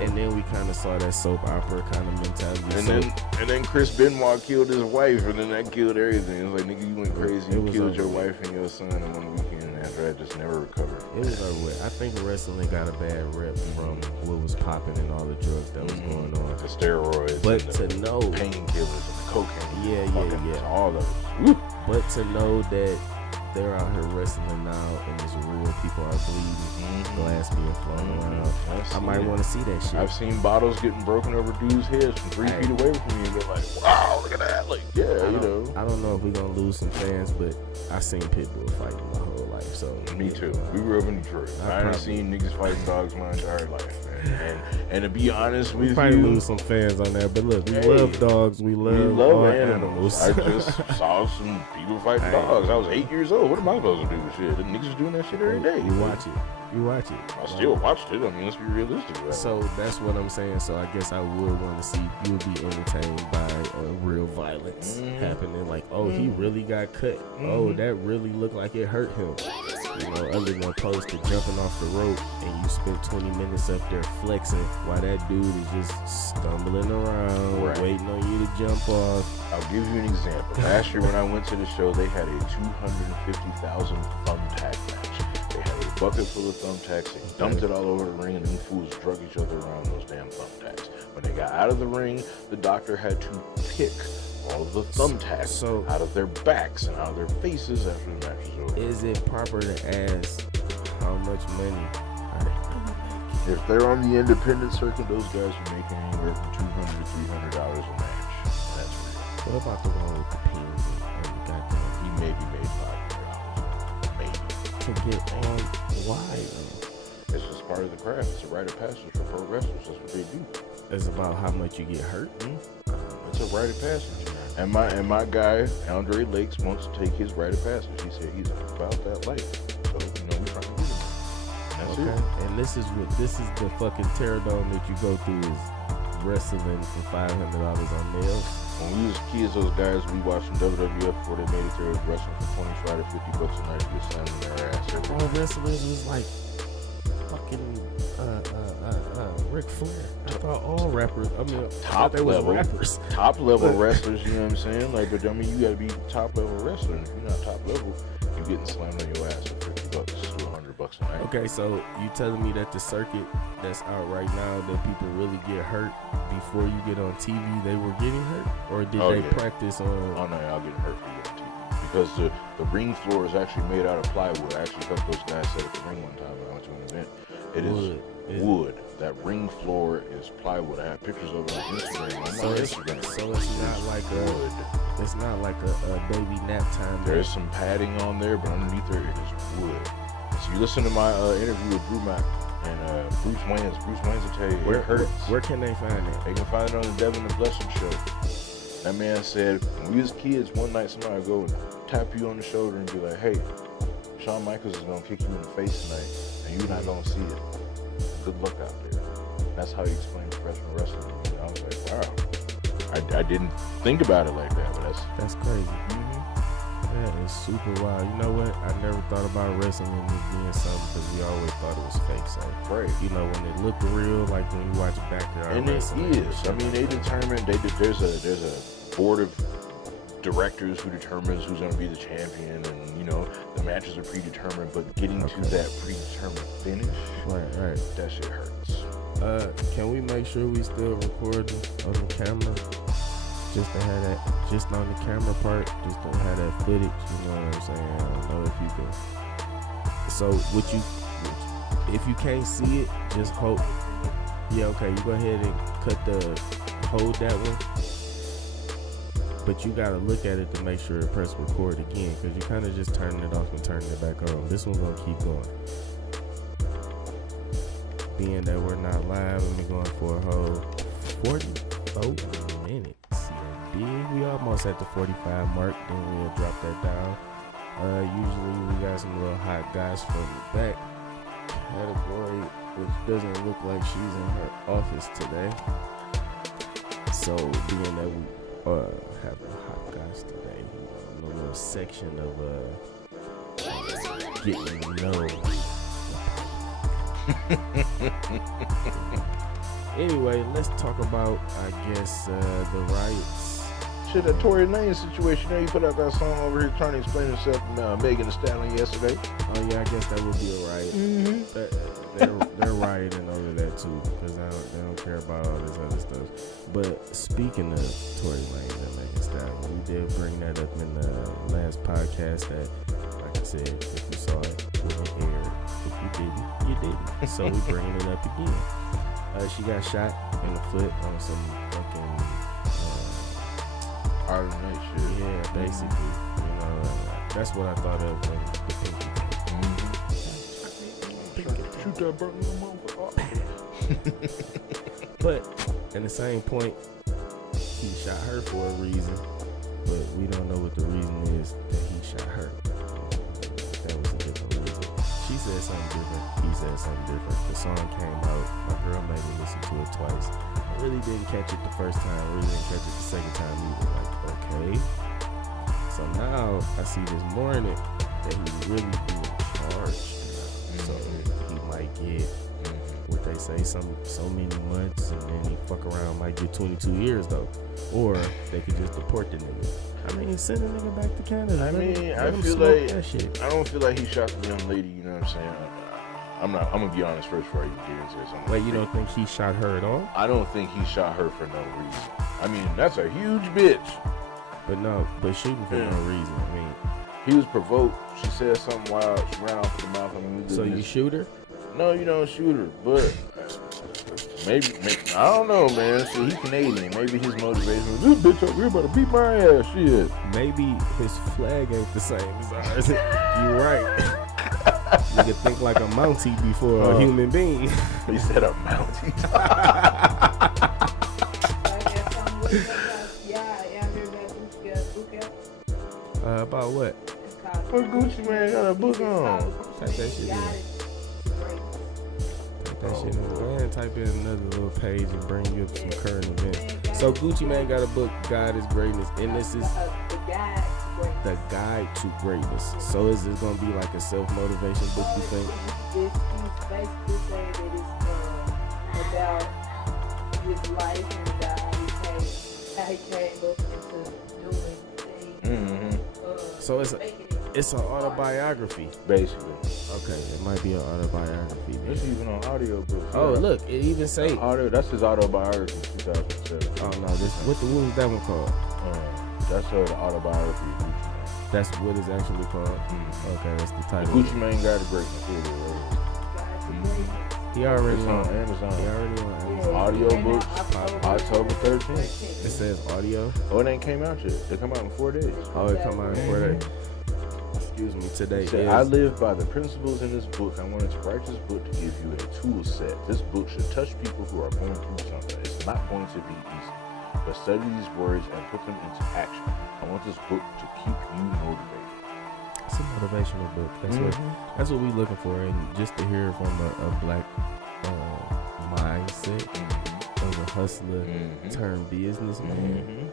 and then we kind of saw that soap opera kind of mentality. And then Chris Benoit killed his wife, and then that killed everything. It was like, nigga, you went crazy. You killed your wife and your son in one weekend, and after that, just never recovered. It was over with. I think wrestling got a bad rep from what was popping and all the drugs that was going on. The steroids, but and to know painkillers and the cocaine, yeah, all of it. Woo. But to know that they're out here wrestling now, and it's real. People are bleeding, glass being flown around. I might want to see that shit. I've seen bottles getting broken over dudes' heads from 3 feet away from me, and they're like, "Wow, look at that!" Like, yeah, you know. I don't know if we're gonna lose some fans, but I seen Pitbull fighting my whole life. So me too. We grew up in Detroit. I ain't seen niggas fighting dogs my entire life, man. And to be honest with you, probably lose some fans on that. But look, we love dogs. We love all animals. I just saw some people fighting dogs. I was 8 years old. What am I supposed to do with shit? The niggas doing that shit every day. You watch it. I still watched it. I mean, let's be realistic about it. So that's what I'm saying. So I guess I would want to see you be entertained by real violence happening. Like, oh, he really got cut. Oh, that really looked like it hurt him. You know, other than opposed to jumping off the rope and you spent 20 minutes up there flexing while that dude is just stumbling around, waiting on you to jump off. I'll give you an example. Last year when I went to the show, they had a 250,000 thumbtack match. They had a bucket full of thumbtacks. They dumped it all over the ring, and them fools drug each other around those damn thumbtacks. When they got out of the ring, the doctor had to pick all of the thumbtacks out of their backs and out of their faces after the match was over. Is it proper to ask how much money are they really making? If they're on the independent circuit, those guys are making anywhere from $200 to $300 a match. That's real. What about the one with the pins and the goddamn? He maybe made $500. Maybe. To get on, why though? It's just part of the craft. It's a rite of passage for pro wrestlers. That's what they do. It's about how much you get hurt. It's a rite of passage. And my guy, Andre Lakes, wants to take his rite of passage. He said he's about that life. So, we're trying to get him. That's it. And this is the fucking terror dome that you go through is wrestling for $500 on nails. When we was kids, those guys we watched in WWF before they made it there wrestling for $25 to $50 a night to get slammed in their ass. All wrestlers was like fucking Ric Flair. I thought all rappers. I mean, top level rappers. Top level wrestlers. You know what I'm saying? Like, but I mean, you got to be top level wrestler. And if you're not top level, you're getting slammed on your ass for $50 to $100 a night. Okay, so you telling me that the circuit that's out right now that people really get hurt before you get on TV, they were getting hurt, or did they practice on? Oh no, y'all getting hurt for you on TV because the ring floor is actually made out of plywood. I actually helped those guys set up the ring one time when I went to an event. It is wood. That ring floor is plywood. I have pictures of it on Instagram. So it's not like a baby nap time. There's some padding on there, but underneath there it is wood. So you listen to my interview with Drew Mack and Bruce Waynes. Bruce Waynes will tell you it hurts. Where can they find it? They can find it on the Devin and Blessing show. That man said when we was kids, one night somebody would go and tap you on the shoulder and be like, "Hey, Shawn Michaels is gonna kick you in the face tonight, and you're not gonna see it. Good luck out there." That's how he explained professional wrestling to me. And I was like, wow. I didn't think about it like that, but that's crazy. That is super wild. You know what? I never thought about wrestling as being something because we always thought it was fake. So, you know, when it looked real, like when you watch Backyard and Wrestling. And it is. I mean, they determined, there's a board of directors who determines who's going to be the champion, and, you know, the matches are predetermined, but getting to that predetermined finish, right, that shit hurts. Can we make sure we still recording on the camera? Just to have that, just on the camera part, just to have that footage, you know what I'm saying? I don't know if you can. So, if you can't see it, just hold. Yeah, okay, you go ahead and hold that one. But you gotta look at it to make sure to press record again, because you kind of just turning it off and turning it back on. This one's gonna keep going. Being that we're not live, let me go in for a whole 44 minutes. We almost at the 45 mark, then we'll drop that down. Usually we got some little hot guys from the back category, which doesn't look like she's in her office today. So being that we have the hot guys today, you know, a little section of getting to know. Anyway, let's talk about, I guess, the riots. Shit, that Tory Lane situation there, he put out that song over here trying to explain himself to Megan Thee Stallion yesterday. Oh yeah, I guess that would be a riot. They're rioting over that too, because they don't care about all this other stuff. But speaking of Tory Lane and Megan Thee Stallion, we did bring that up in the last podcast that, like I said, if you saw it, when it aired. If you didn't, you didn't. So we bringing it up again. She got shot in the foot on some fucking Harlem shit. Yeah, basically. You know, that's what I thought of when the pinky. Shoot that burn little motherfucker. But in the same point, he shot her for a reason, but we don't know what the reason is that he shot her. That was a different reason. She said something different. He said something different. The song came out. My girl made me listen to it twice. I really didn't catch it the first time. I really didn't catch it the second time either. Like, okay. So now I see this morning that he's really being charged. So he might get, what they say, so many months, and then he fuck around might get 22 years though. Or they could just deport the nigga. I mean, send the nigga back to Canada. I mean, I don't feel like he shot the young lady, you know what I'm saying? I'm gonna be honest first before I even get into this. Wait, you don't think he shot her at all? I don't think he shot her for no reason. I mean, that's a huge bitch. But shooting for no reason. I mean, he was provoked. She said something wild. She ran off with the mouth. I mean, so you shoot her? No, you don't shoot her. But maybe I don't know, man. See, he Canadian. Maybe his motivation was this bitch over here about to beat my ass. Shit. Maybe his flag ain't the same as ours. You right. Nigga think like a Mountie before a human being. He said a Mountie. About what? What Gucci man got a book on? Type that shit in. Type that shit in. Go ahead and type in another little page and bring you up some current events. So Gucci man got a book, God is Greatness, and this is the Guide to Greatness. So is this gonna be like a self-motivation book, you think? He's basically saying that it's about his life and how he came up into doing things. So it's an autobiography. Basically. Okay, it might be an autobiography. Then. It's even on audio book. Oh, look, it even say that's his autobiography, 2007. Oh no, what was that one called? That's the autobiography of Gucci Mane. That's what it's actually called. Okay, that's the title. Gucci Mane got a greatness. He already on Amazon. He already on Amazon. Audio books, October 13th. It says audio. Oh, it ain't came out yet. It come out in 4 days. Oh, it come out in 4 days. Excuse me. Today is. I live by the principles in this book. I wanted to write this book to give you a tool set. This book should touch people who are going through something. It's not going to be easy. But study these words and put them into action. I want this book to keep you motivated. It's a motivational book. That's what we looking for, and just to hear from a black mindset of a hustler turned businessman.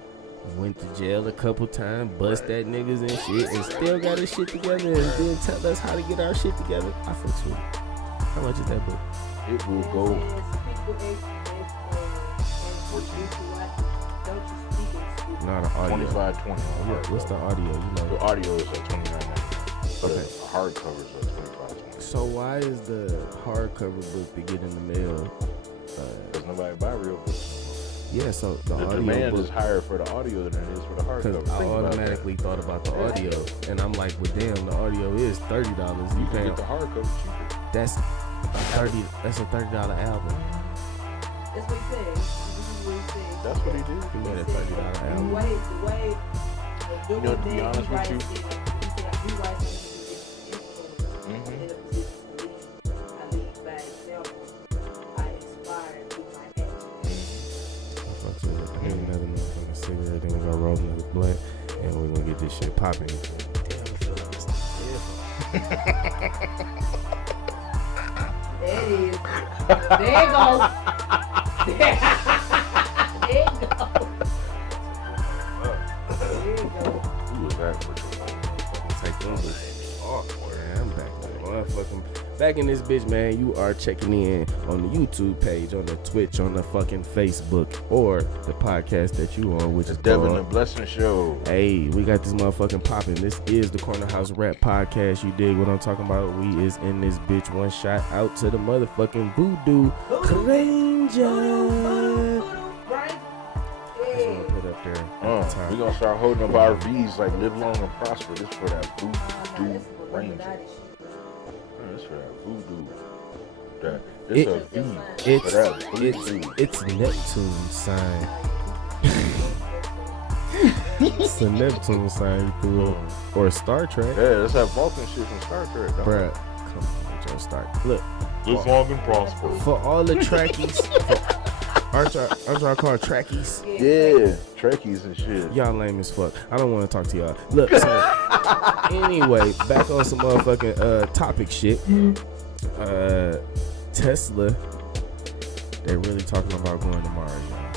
Went to jail a couple times, bust that niggas and shit, and still got his shit together, and then tell us how to get our shit together. I feel sweet. How much is that book? It will go. No, the audio. $25.20. What's the audio? You know, the audio is at $29.99. But the hardcover is at $25.20. So why is the hardcover book to get in the mail? Because nobody buy real books. Yeah, so the audio demand book is higher for the audio than it is for the hardcover. Because I automatically thought about the audio, and I'm like, well, damn, the audio is $30. You can get the hardcover cheaper. That's That's a $30 album. That's what he said. That's what he did. He made a $30 album. The way, you know, to be honest with you, he writes in a position to be. I lead by example. I inspire through my actions. I fucks with it. I need another motherfucking cigarette, then we're gonna roll another blunt, and we're gonna get this shit popping. Damn, I feel like it's There it is. There it goes. There it goes. Who was that with you? Take them I'm back. Back in this bitch, man. You are checking in on the YouTube page, on the Twitch, on the fucking Facebook, or the podcast that you on, which is Devin and Blessing Show. Hey, we got this motherfucking popping. This is the Corner House Rap Podcast. You dig what I'm talking about? We is in this bitch. One shot out to the motherfucking Voodoo Ranger. Put up there. We gonna start holding up our V's like live long and prosper. This for that Voodoo Ranger. This for that Voodoo. It's a V. It's Neptune sign. It's a Neptune sign through or Star Trek. Yeah, that's that Vulcan shit from Star Trek. Bruh, come on with your Star. Look, live long and prosper. For all the Trekkies. Aren't y'all called Trekkies? Yeah, Trekkies and shit. Y'all lame as fuck. I don't want to talk to y'all. Look, so anyway, back on some motherfucking topic shit. Tesla, they really talking about going to Mars, y'all.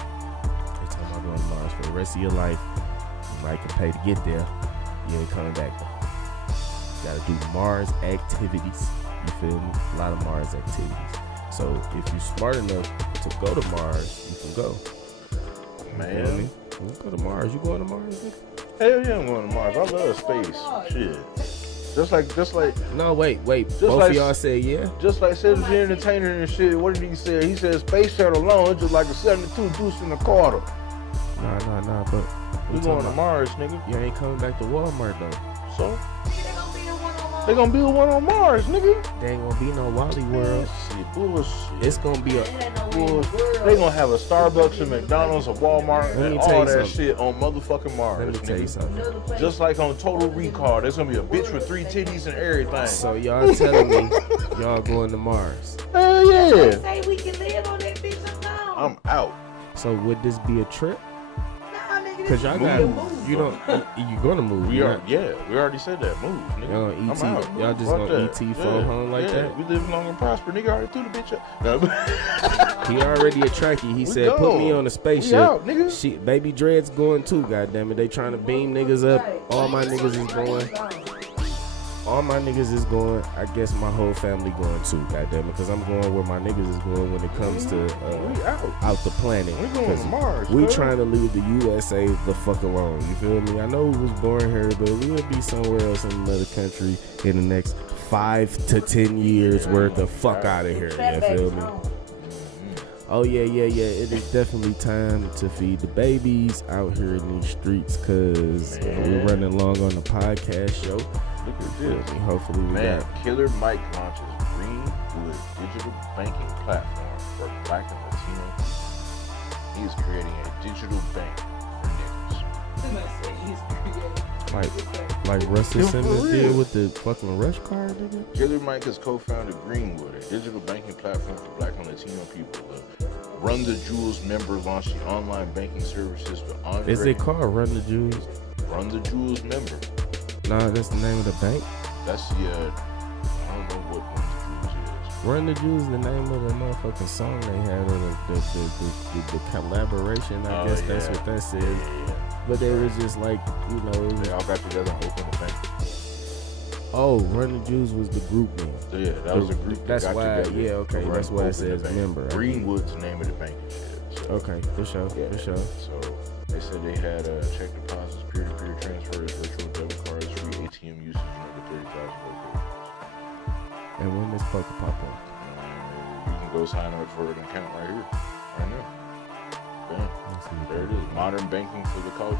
They talking about going to Mars for the rest of your life. You might can pay to get there. You ain't coming back though. You gotta do Mars activities. You feel me? A lot of Mars activities. So if you're smart enough to go to Mars, you can go. Man, you go to Mars. You going to Mars? Nigga? Hell yeah, I'm going to Mars. I love space. Shit. Just like No, wait. Both like- of y'all said yeah. Just like Cedric the Entertainer and shit. What did he say? He said space shuttle alone, it's just like a 72 deuce in the quarter. Nah, but We going to Mars, nigga. You ain't coming back to Walmart though. So they gonna build one on Mars, nigga. There ain't gonna be no Wally World. Shit, bullshit. It's gonna be a They gonna have a Starbucks and McDonald's, a Walmart, Let me and tell you all that something. shit on motherfucking Mars. Let me tell you nigga. something. Just like on Total Recall, there's gonna be a bitch with 3 titties and everything. So y'all telling me y'all going to Mars? Hell yeah. Say we can live on that bitch alone. I'm out. So would this be a trip? Nah, nigga, Cause y'all got move. you don't you gonna move? We You're are, not- yeah, we already said that. Move, nigga. Y'all I'm ET out. y'all just Fuck gonna that. ET phone home like that? We live long and prosper. Nigga already threw the bitch up. He already a Trekkie. He We said, "Put go. me on a We spaceship." out, nigga. Shit, Baby Dread's going too. Goddamn it, they trying to beam niggas up. All my niggas is going. All my niggas is going. I guess my whole family going too. Goddamn it, because I'm going where my niggas is going when it comes to We out. out the planet. We going to 'Cause Mars. we cuz. trying to leave the USA the fuck alone. You feel me? I know we was born here, but we'll be somewhere else in another country in the next 5 to 10 years. Worth the fuck out of here. You feel me? Oh yeah. It is definitely time to feed the babies out here in these streets, cause we're running long on the podcast show. Look at this. Hopefully we Man, got. Killer Mike launches Greenwood digital banking platform for Black and Latino people. He is creating a digital bank for niggas. Like Russell Yeah, for Simmons real. did with the fucking rush card, nigga. Killer Mike has co-founded Greenwood, a digital banking platform for Black and Latino people. The Run the Jewels member launched the online banking services with Andre. Is it called Run the Jewels? Run the Jewels member? Nah, that's the name of the bank. That's the, I don't know what Run the Jewels is. Run the Jewels is the name of the motherfucking song they had, or the collaboration. I guess that's what that says. Yeah. But they was just like, you know. They all got together and opened the bank. Oh, Run the Jewels was the group name. So yeah, that was a group that That's got why. together. Yeah, okay. to That's why open it says the bank. member. Greenwood's the name of the bank and shit. So, Okay, for sure. yeah. For sure. So they said they had check deposits, peer-to-peer transfers, virtual debit cards, free ATM usage, and over 30,000 locations. And when this poker pop up? You can go sign up for an account right here, right now. Bam. Let's see. There it is. Modern banking for the culture.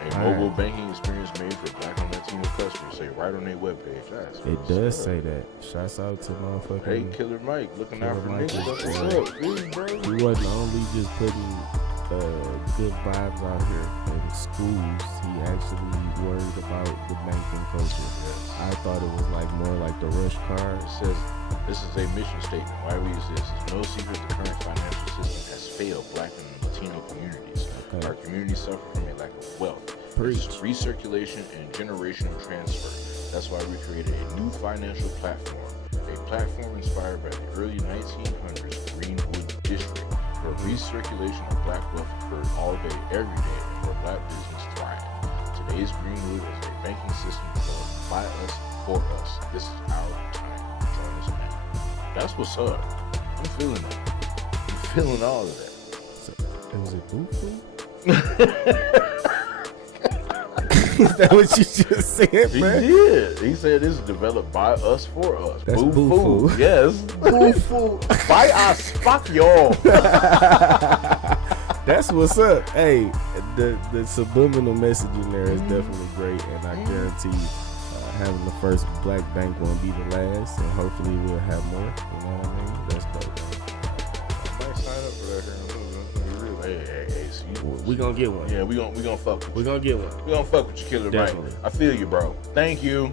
A All mobile right. banking experience made for Black and Latino customers. Say right on their webpage. That's It what's does up. say that. Shouts out to motherfucking. Hey, Killer Mike, looking out Killer for Mike niggas. That's is, what's up, dude, bro. He wasn't only just putting good vibes out here in schools. He actually worried about the banking culture. Yes. I thought it was like more like the rush card. It says, this is a mission statement. Why we exist. It's no secret the current financial system has failed Black and Latino communities. Okay. Our communities suffer from a lack of wealth, Preach. recirculation, and generational transfer. That's why we created a new financial platform. A platform inspired by the early 1900s Greenwood District, where recirculation of Black wealth occurred all day, every day, and where Black business thrived. Today's Greenwood is a banking system developed by us, for us. This is our time. Join us now. That's what's up. I'm feeling that. I'm feeling all of that. So, was it Boo-Foo? Is that what you just said, He man? did. He said this is developed by us, for us. That's Boo-foo. Boo-Foo. Yes. Boo-foo. By us. Fuck y'all. That's what's up. Hey, the subliminal message in there is definitely great, and I guarantee having the first Black bank won't be the last, and hopefully we'll have more. You know what I mean? That's dope. I might sign up for that here in a little bit. It's gonna be real. Hey, see, We gonna get one. yeah, we gonna fuck with you. We gonna get one. We gonna fuck with you, Killer Mike. Definitely. I feel you, bro. Thank you.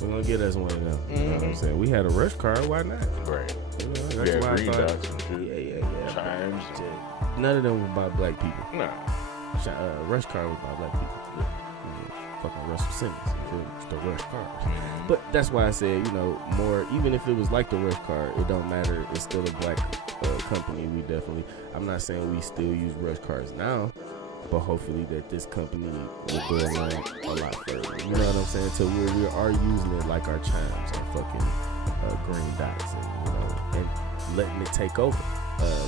We gonna get us one of them. You know what I'm saying? We had a rush card. Why not? Right. You know, We that's had why green I thought. dots and shit. Yeah. Chimes. None of them were by Black people. Nah. Rush card was by Black people. Fucking Russell Simmons. You feel me? It's the rush card. But that's why I said, you know, more, even if it was like the rush card, it don't matter. It's still a Black company. We definitely, I'm not saying we still use rush cards now, but hopefully that this company will go along a lot further. You know what I'm saying? To where we are using it like our chimes, our fucking green dots, and, you know, and letting it take over.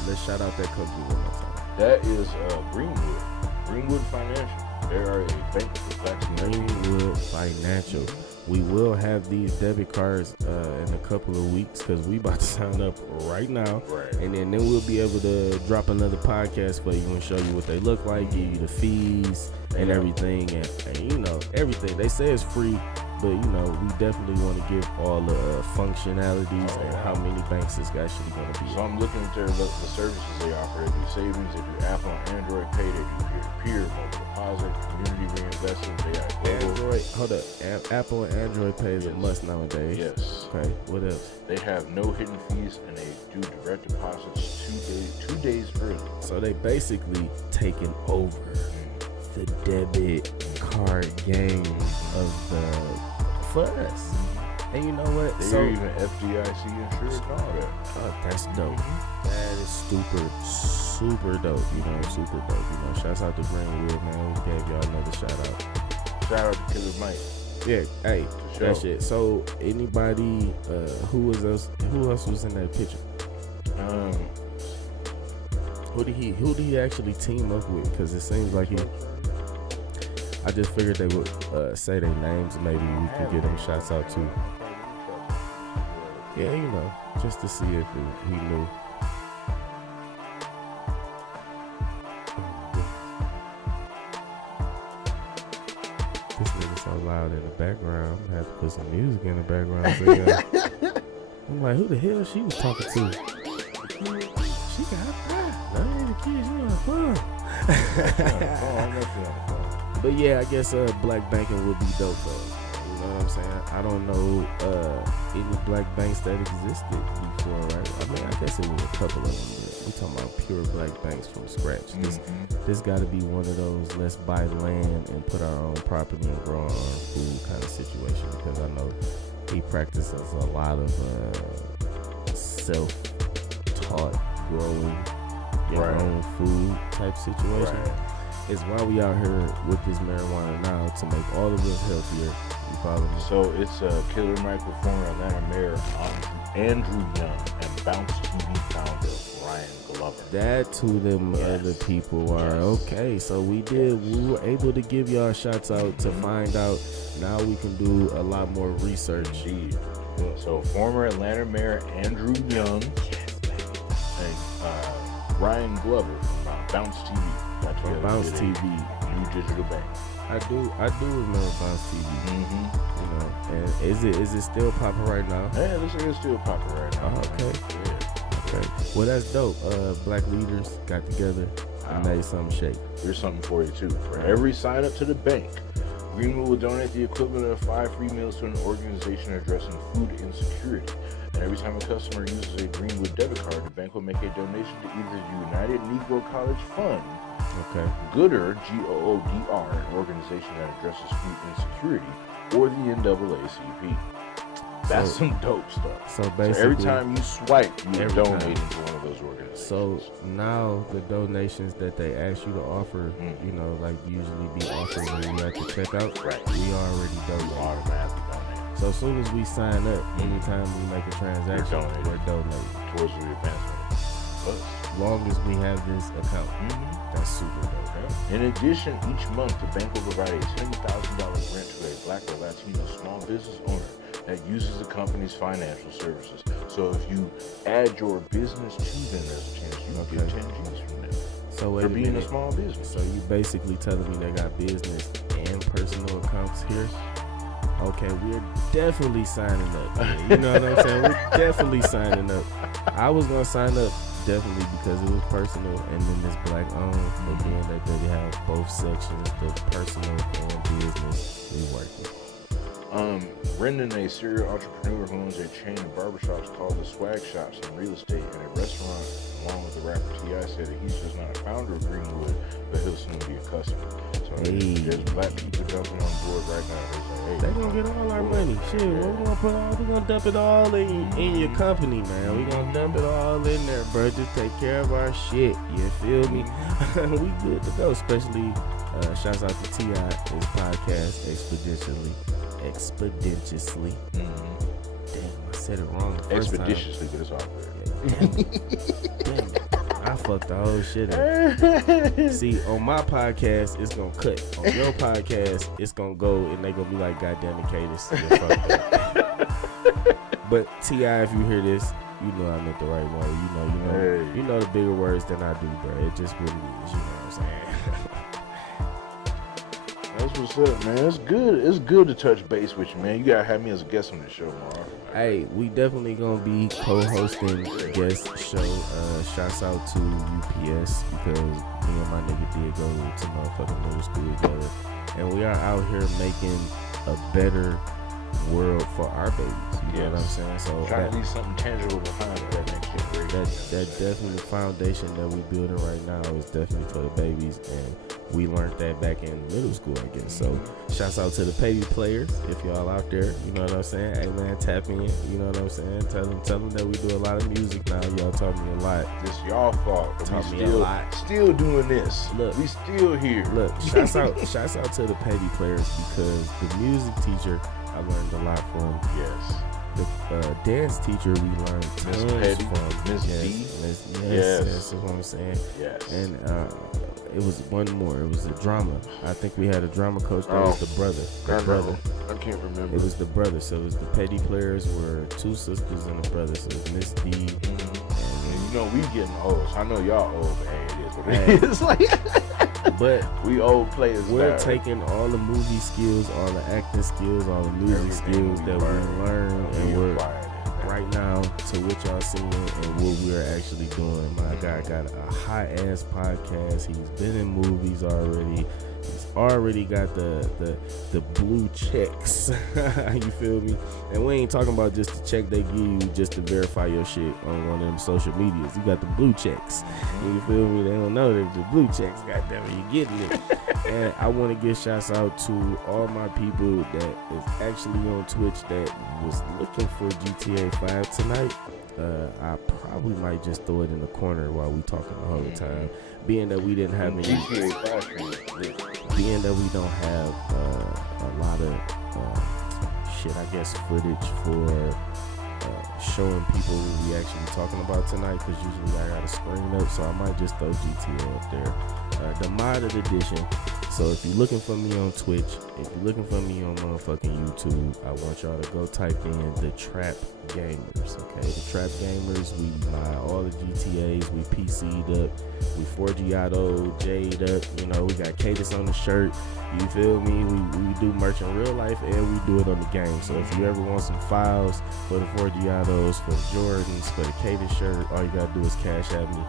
Let's shout out that company one more time. That is Greenwood. Greenwood Financial. They are a bank for Black and Latino. Greenwood Financial. we will have these debit cards in a couple of weeks because we about to sign up right now. Right. And then we'll be able to drop another podcast for you and show you what they look like, give you the fees and everything. And you know, everything. They say it's free, but you know, we definitely want to give all the functionalities and how many banks it's actually going to be. So I'm looking at the services they offer. They do savings, they do Apple and Android Pay, they do peer-to-peer, mobile deposit, community reinvestment, they got global. Android, hold up. Apple and Android Pay is a must nowadays. Yes. Okay, what else? They have no hidden fees and they do direct deposits 2 days early. So they basically taking over the debit card game for us. And you know what? They're even FDIC insured and all that. Oh, that's dope. That is super dope. You know, super dope. You know, shouts out to Greenwood, man. We gave y'all another shout out. Shout out to Killer Mike. Yeah, hey, For that sure. shit. So anybody, who else was in that picture? Who did he actually team up with? Because it seems like I just figured they would say their names. Maybe we could give them shouts out too. Yeah, you know, just to see if he knew. This nigga so loud in the background. I'm gonna have to put some music in the background. So I'm like, who the hell she was talking to? She got no, the kids, you on the phone. But yeah, I guess black banking would be dope though. You know what I'm saying? I don't know any black banks that existed before, right? I mean, I guess it was a couple of them, but we talking about pure black banks from scratch. This got to be one of those let's buy land and put our own property and grow our own food kind of situation, because I know he practices a lot of self-taught growing your own food type situation. Is why we out here with this marijuana now, to make all of us healthier. You follow me? So it's Killer Mike with former Atlanta Mayor Andrew Young and Bounce TV founder Ryan Glover. That's who them other people are. Okay, so we were able to give y'all shots out to find out. Now we can do a lot more research. Indeed. So former Atlanta Mayor Andrew Young and Ryan Glover from Bounce TV. From Bounce TV. New digital bank. I do remember Bounce TV. You know, and is it still popping right now? Yeah, this is still popping right now. Okay. Yeah. Okay. Well, that's dope. Black leaders got together and made something shake. Here's something for you too. For every sign up to the bank, Greenwood will donate the equivalent of 5 free meals to an organization addressing food insecurity. And every time a customer uses a Greenwood debit card, the bank will make a donation to either the United Negro College Fund, Goodr, G-O-O-D-R, an organization that addresses food insecurity, or the NAACP. That's some dope stuff. So basically, every time you swipe, you're donating to one of those organizations. So now the donations that they ask you to offer, you know, like usually be offered when you at the checkout, we already donate. Automatically donate. So as soon as we sign up, anytime we make a transaction, we're donating towards the advancement. As long as we have this account. That's super dope. In addition, each month the bank will provide a $10,000 grant to a Black or Latino small business owner that uses the company's financial services. So if you add your business to them, there's a chance you can get 10 G's from them. So for being a small business. So you basically telling me they got business and personal accounts here? Okay, we're definitely signing up. You know what I'm saying? We're definitely signing up. I was gonna sign up definitely because it was personal, and then this black owned, but being that they have both sections, the personal and business, we working. Brendan, a serial entrepreneur who owns a chain of barbershops called the Swag Shops in real estate and a restaurant, along with the rapper T.I., said that he's just not a founder of Greenwood, but he'll soon be a customer. So there's black people jumping on board right now. They gonna get all our money. Shit, we're gonna dump it all in your company, man. We gonna dump it all in there, bro. Just take care of our shit. You feel me? We good to go. Especially shouts out to T.I. His podcast expeditiously. Damn, I said it wrong the first expeditiously, time. but it's all good. Damn it. I I fucked the whole shit up. See, on my podcast, it's gonna cut. On your podcast, it's gonna go, and they gonna be like, "God damn it, KADIS, you fucked up." But T.I., if you hear this, you know I meant the right one. You know the bigger words than I do, bro. It just what it is. You know what I'm saying? That's what's up, man. It's good. It's good to touch base with you, man. You gotta have me as a guest on the show, man. Hey, we definitely gonna be co-hosting guest show. Shouts out to UPS because me and my nigga did go to motherfucking middle school together, and we are out here making a better world for our babies. You know what I'm saying? So trying to leave something tangible behind that next generation. That definitely foundation that we building right now is definitely for the babies, and we learned that back in middle school, I guess. So shouts out to the baby players, if y'all out there, you know what I'm saying? Hey man, tap in, you know what I'm saying? Tell them that we do a lot of music now. Y'all taught me a lot. This y'all fault. Taught me a lot. Still doing this. Look, we still here. Look, shouts out to the petty players because the music teacher I learned a lot from. Yes. The dance teacher we learned tons from. Miss D. Yes, that's what I'm saying. Yes. And it was one more. It was a drama. I think we had a drama coach that was the brother. I can't remember. It was the brother. So it was the petty players were two sisters and a brother. So it was Miss D. And you know we getting old. So I know y'all old, but hey, it is what it is. Like, but we old players. We're taking all the movie skills, all the acting skills, all the music skills that we learned, and we're right now to what y'all seeing and what we're actually doing. My guy got a hot ass podcast. He's been in movies already. He's already got the blue checks. You feel me? And we ain't talking about just the check they give you just to verify your shit on one of them social medias. You got the blue checks. You feel me? They don't know that the blue checks. Goddamn it, you getting it. And I want to give shouts out to all my people that is actually on Twitch that was looking for GTA 5 tonight. I probably might just throw it in the corner while we talking the whole time, being that we didn't have any. GTA 5 being that we don't have a lot of I guess footage for showing people what we actually talking about tonight, because usually I got a screen up, so I might just throw GTA up there. The modded edition. So if you're looking for me on Twitch, if you're looking for me on motherfucking YouTube, I want y'all to go type in the Trap Gamers, okay? The Trap Gamers, we buy all the GTAs, we PC'd up, we 4G Jade up, you know, we got KADIS on the shirt, you feel me? We do merch in real life and we do it on the game. So if you ever want some files for the 4G for the Jordans, for the KADIS shirt, all you gotta do is cash at me,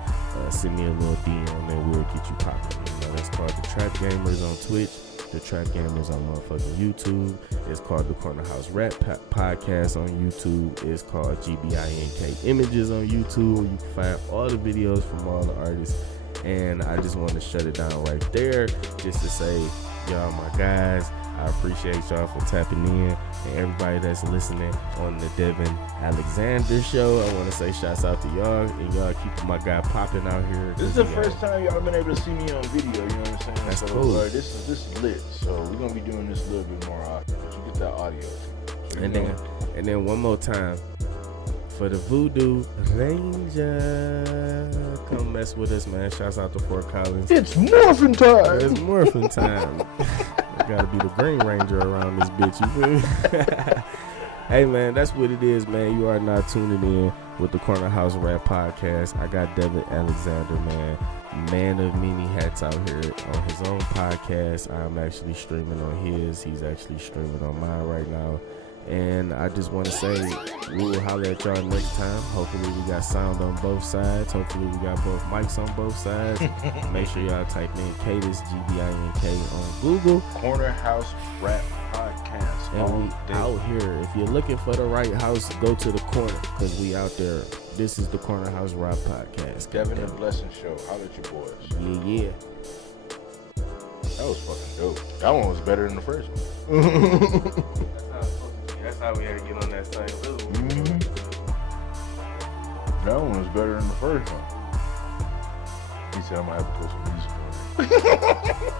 send me a little DM and we'll get you popping. You know, that's called the Trap Gamers on Twitch, the Trap Gamers on motherfucking YouTube. It's called the Corner House Rap Podcast on YouTube. It's called GBINK Images on YouTube, where you can find all the videos from all the artists. And I just want to shut it down right there just to say, y'all my guys, I appreciate y'all for tapping in, and everybody that's listening on the Devin Alexander show. I want to say shouts out to y'all, and y'all keeping my guy popping out here. This is the first time y'all been able to see me on video, you know what I'm saying? That's so, cool. This is lit, so we're going to be doing this a little bit more often, but you get that audio. So and then one more time, for the Voodoo Ranger, come mess with us, man. Shouts out to Fort Collins. It's morphin' time. It's morphin' time. Gotta be the Green Ranger around this bitch, you feel me? Hey man, that's what it is, man. You are now tuning in with the Corner House Rap Podcast. I got Devin Alexander, man of many hats out here on his own podcast. I'm actually streaming on his. He's actually streaming on mine right now. And I just want to say, we will holler at y'all next time. Hopefully we got sound on both sides. Hopefully we got both mics on both sides. Make sure y'all type in KADIS, GBINK on Google. Corner House Rap Podcast. And we out here. If you're looking for the right house, go to the corner, because we out there. This is the Corner House Rap Podcast. Devin and Blessing Show. Holler at your boys. Yeah. That was fucking dope. That one was better than the first one. That's how we had to get on that same level. Mm-hmm. That one was better than the first one. He said I'm gonna have to put some music on it.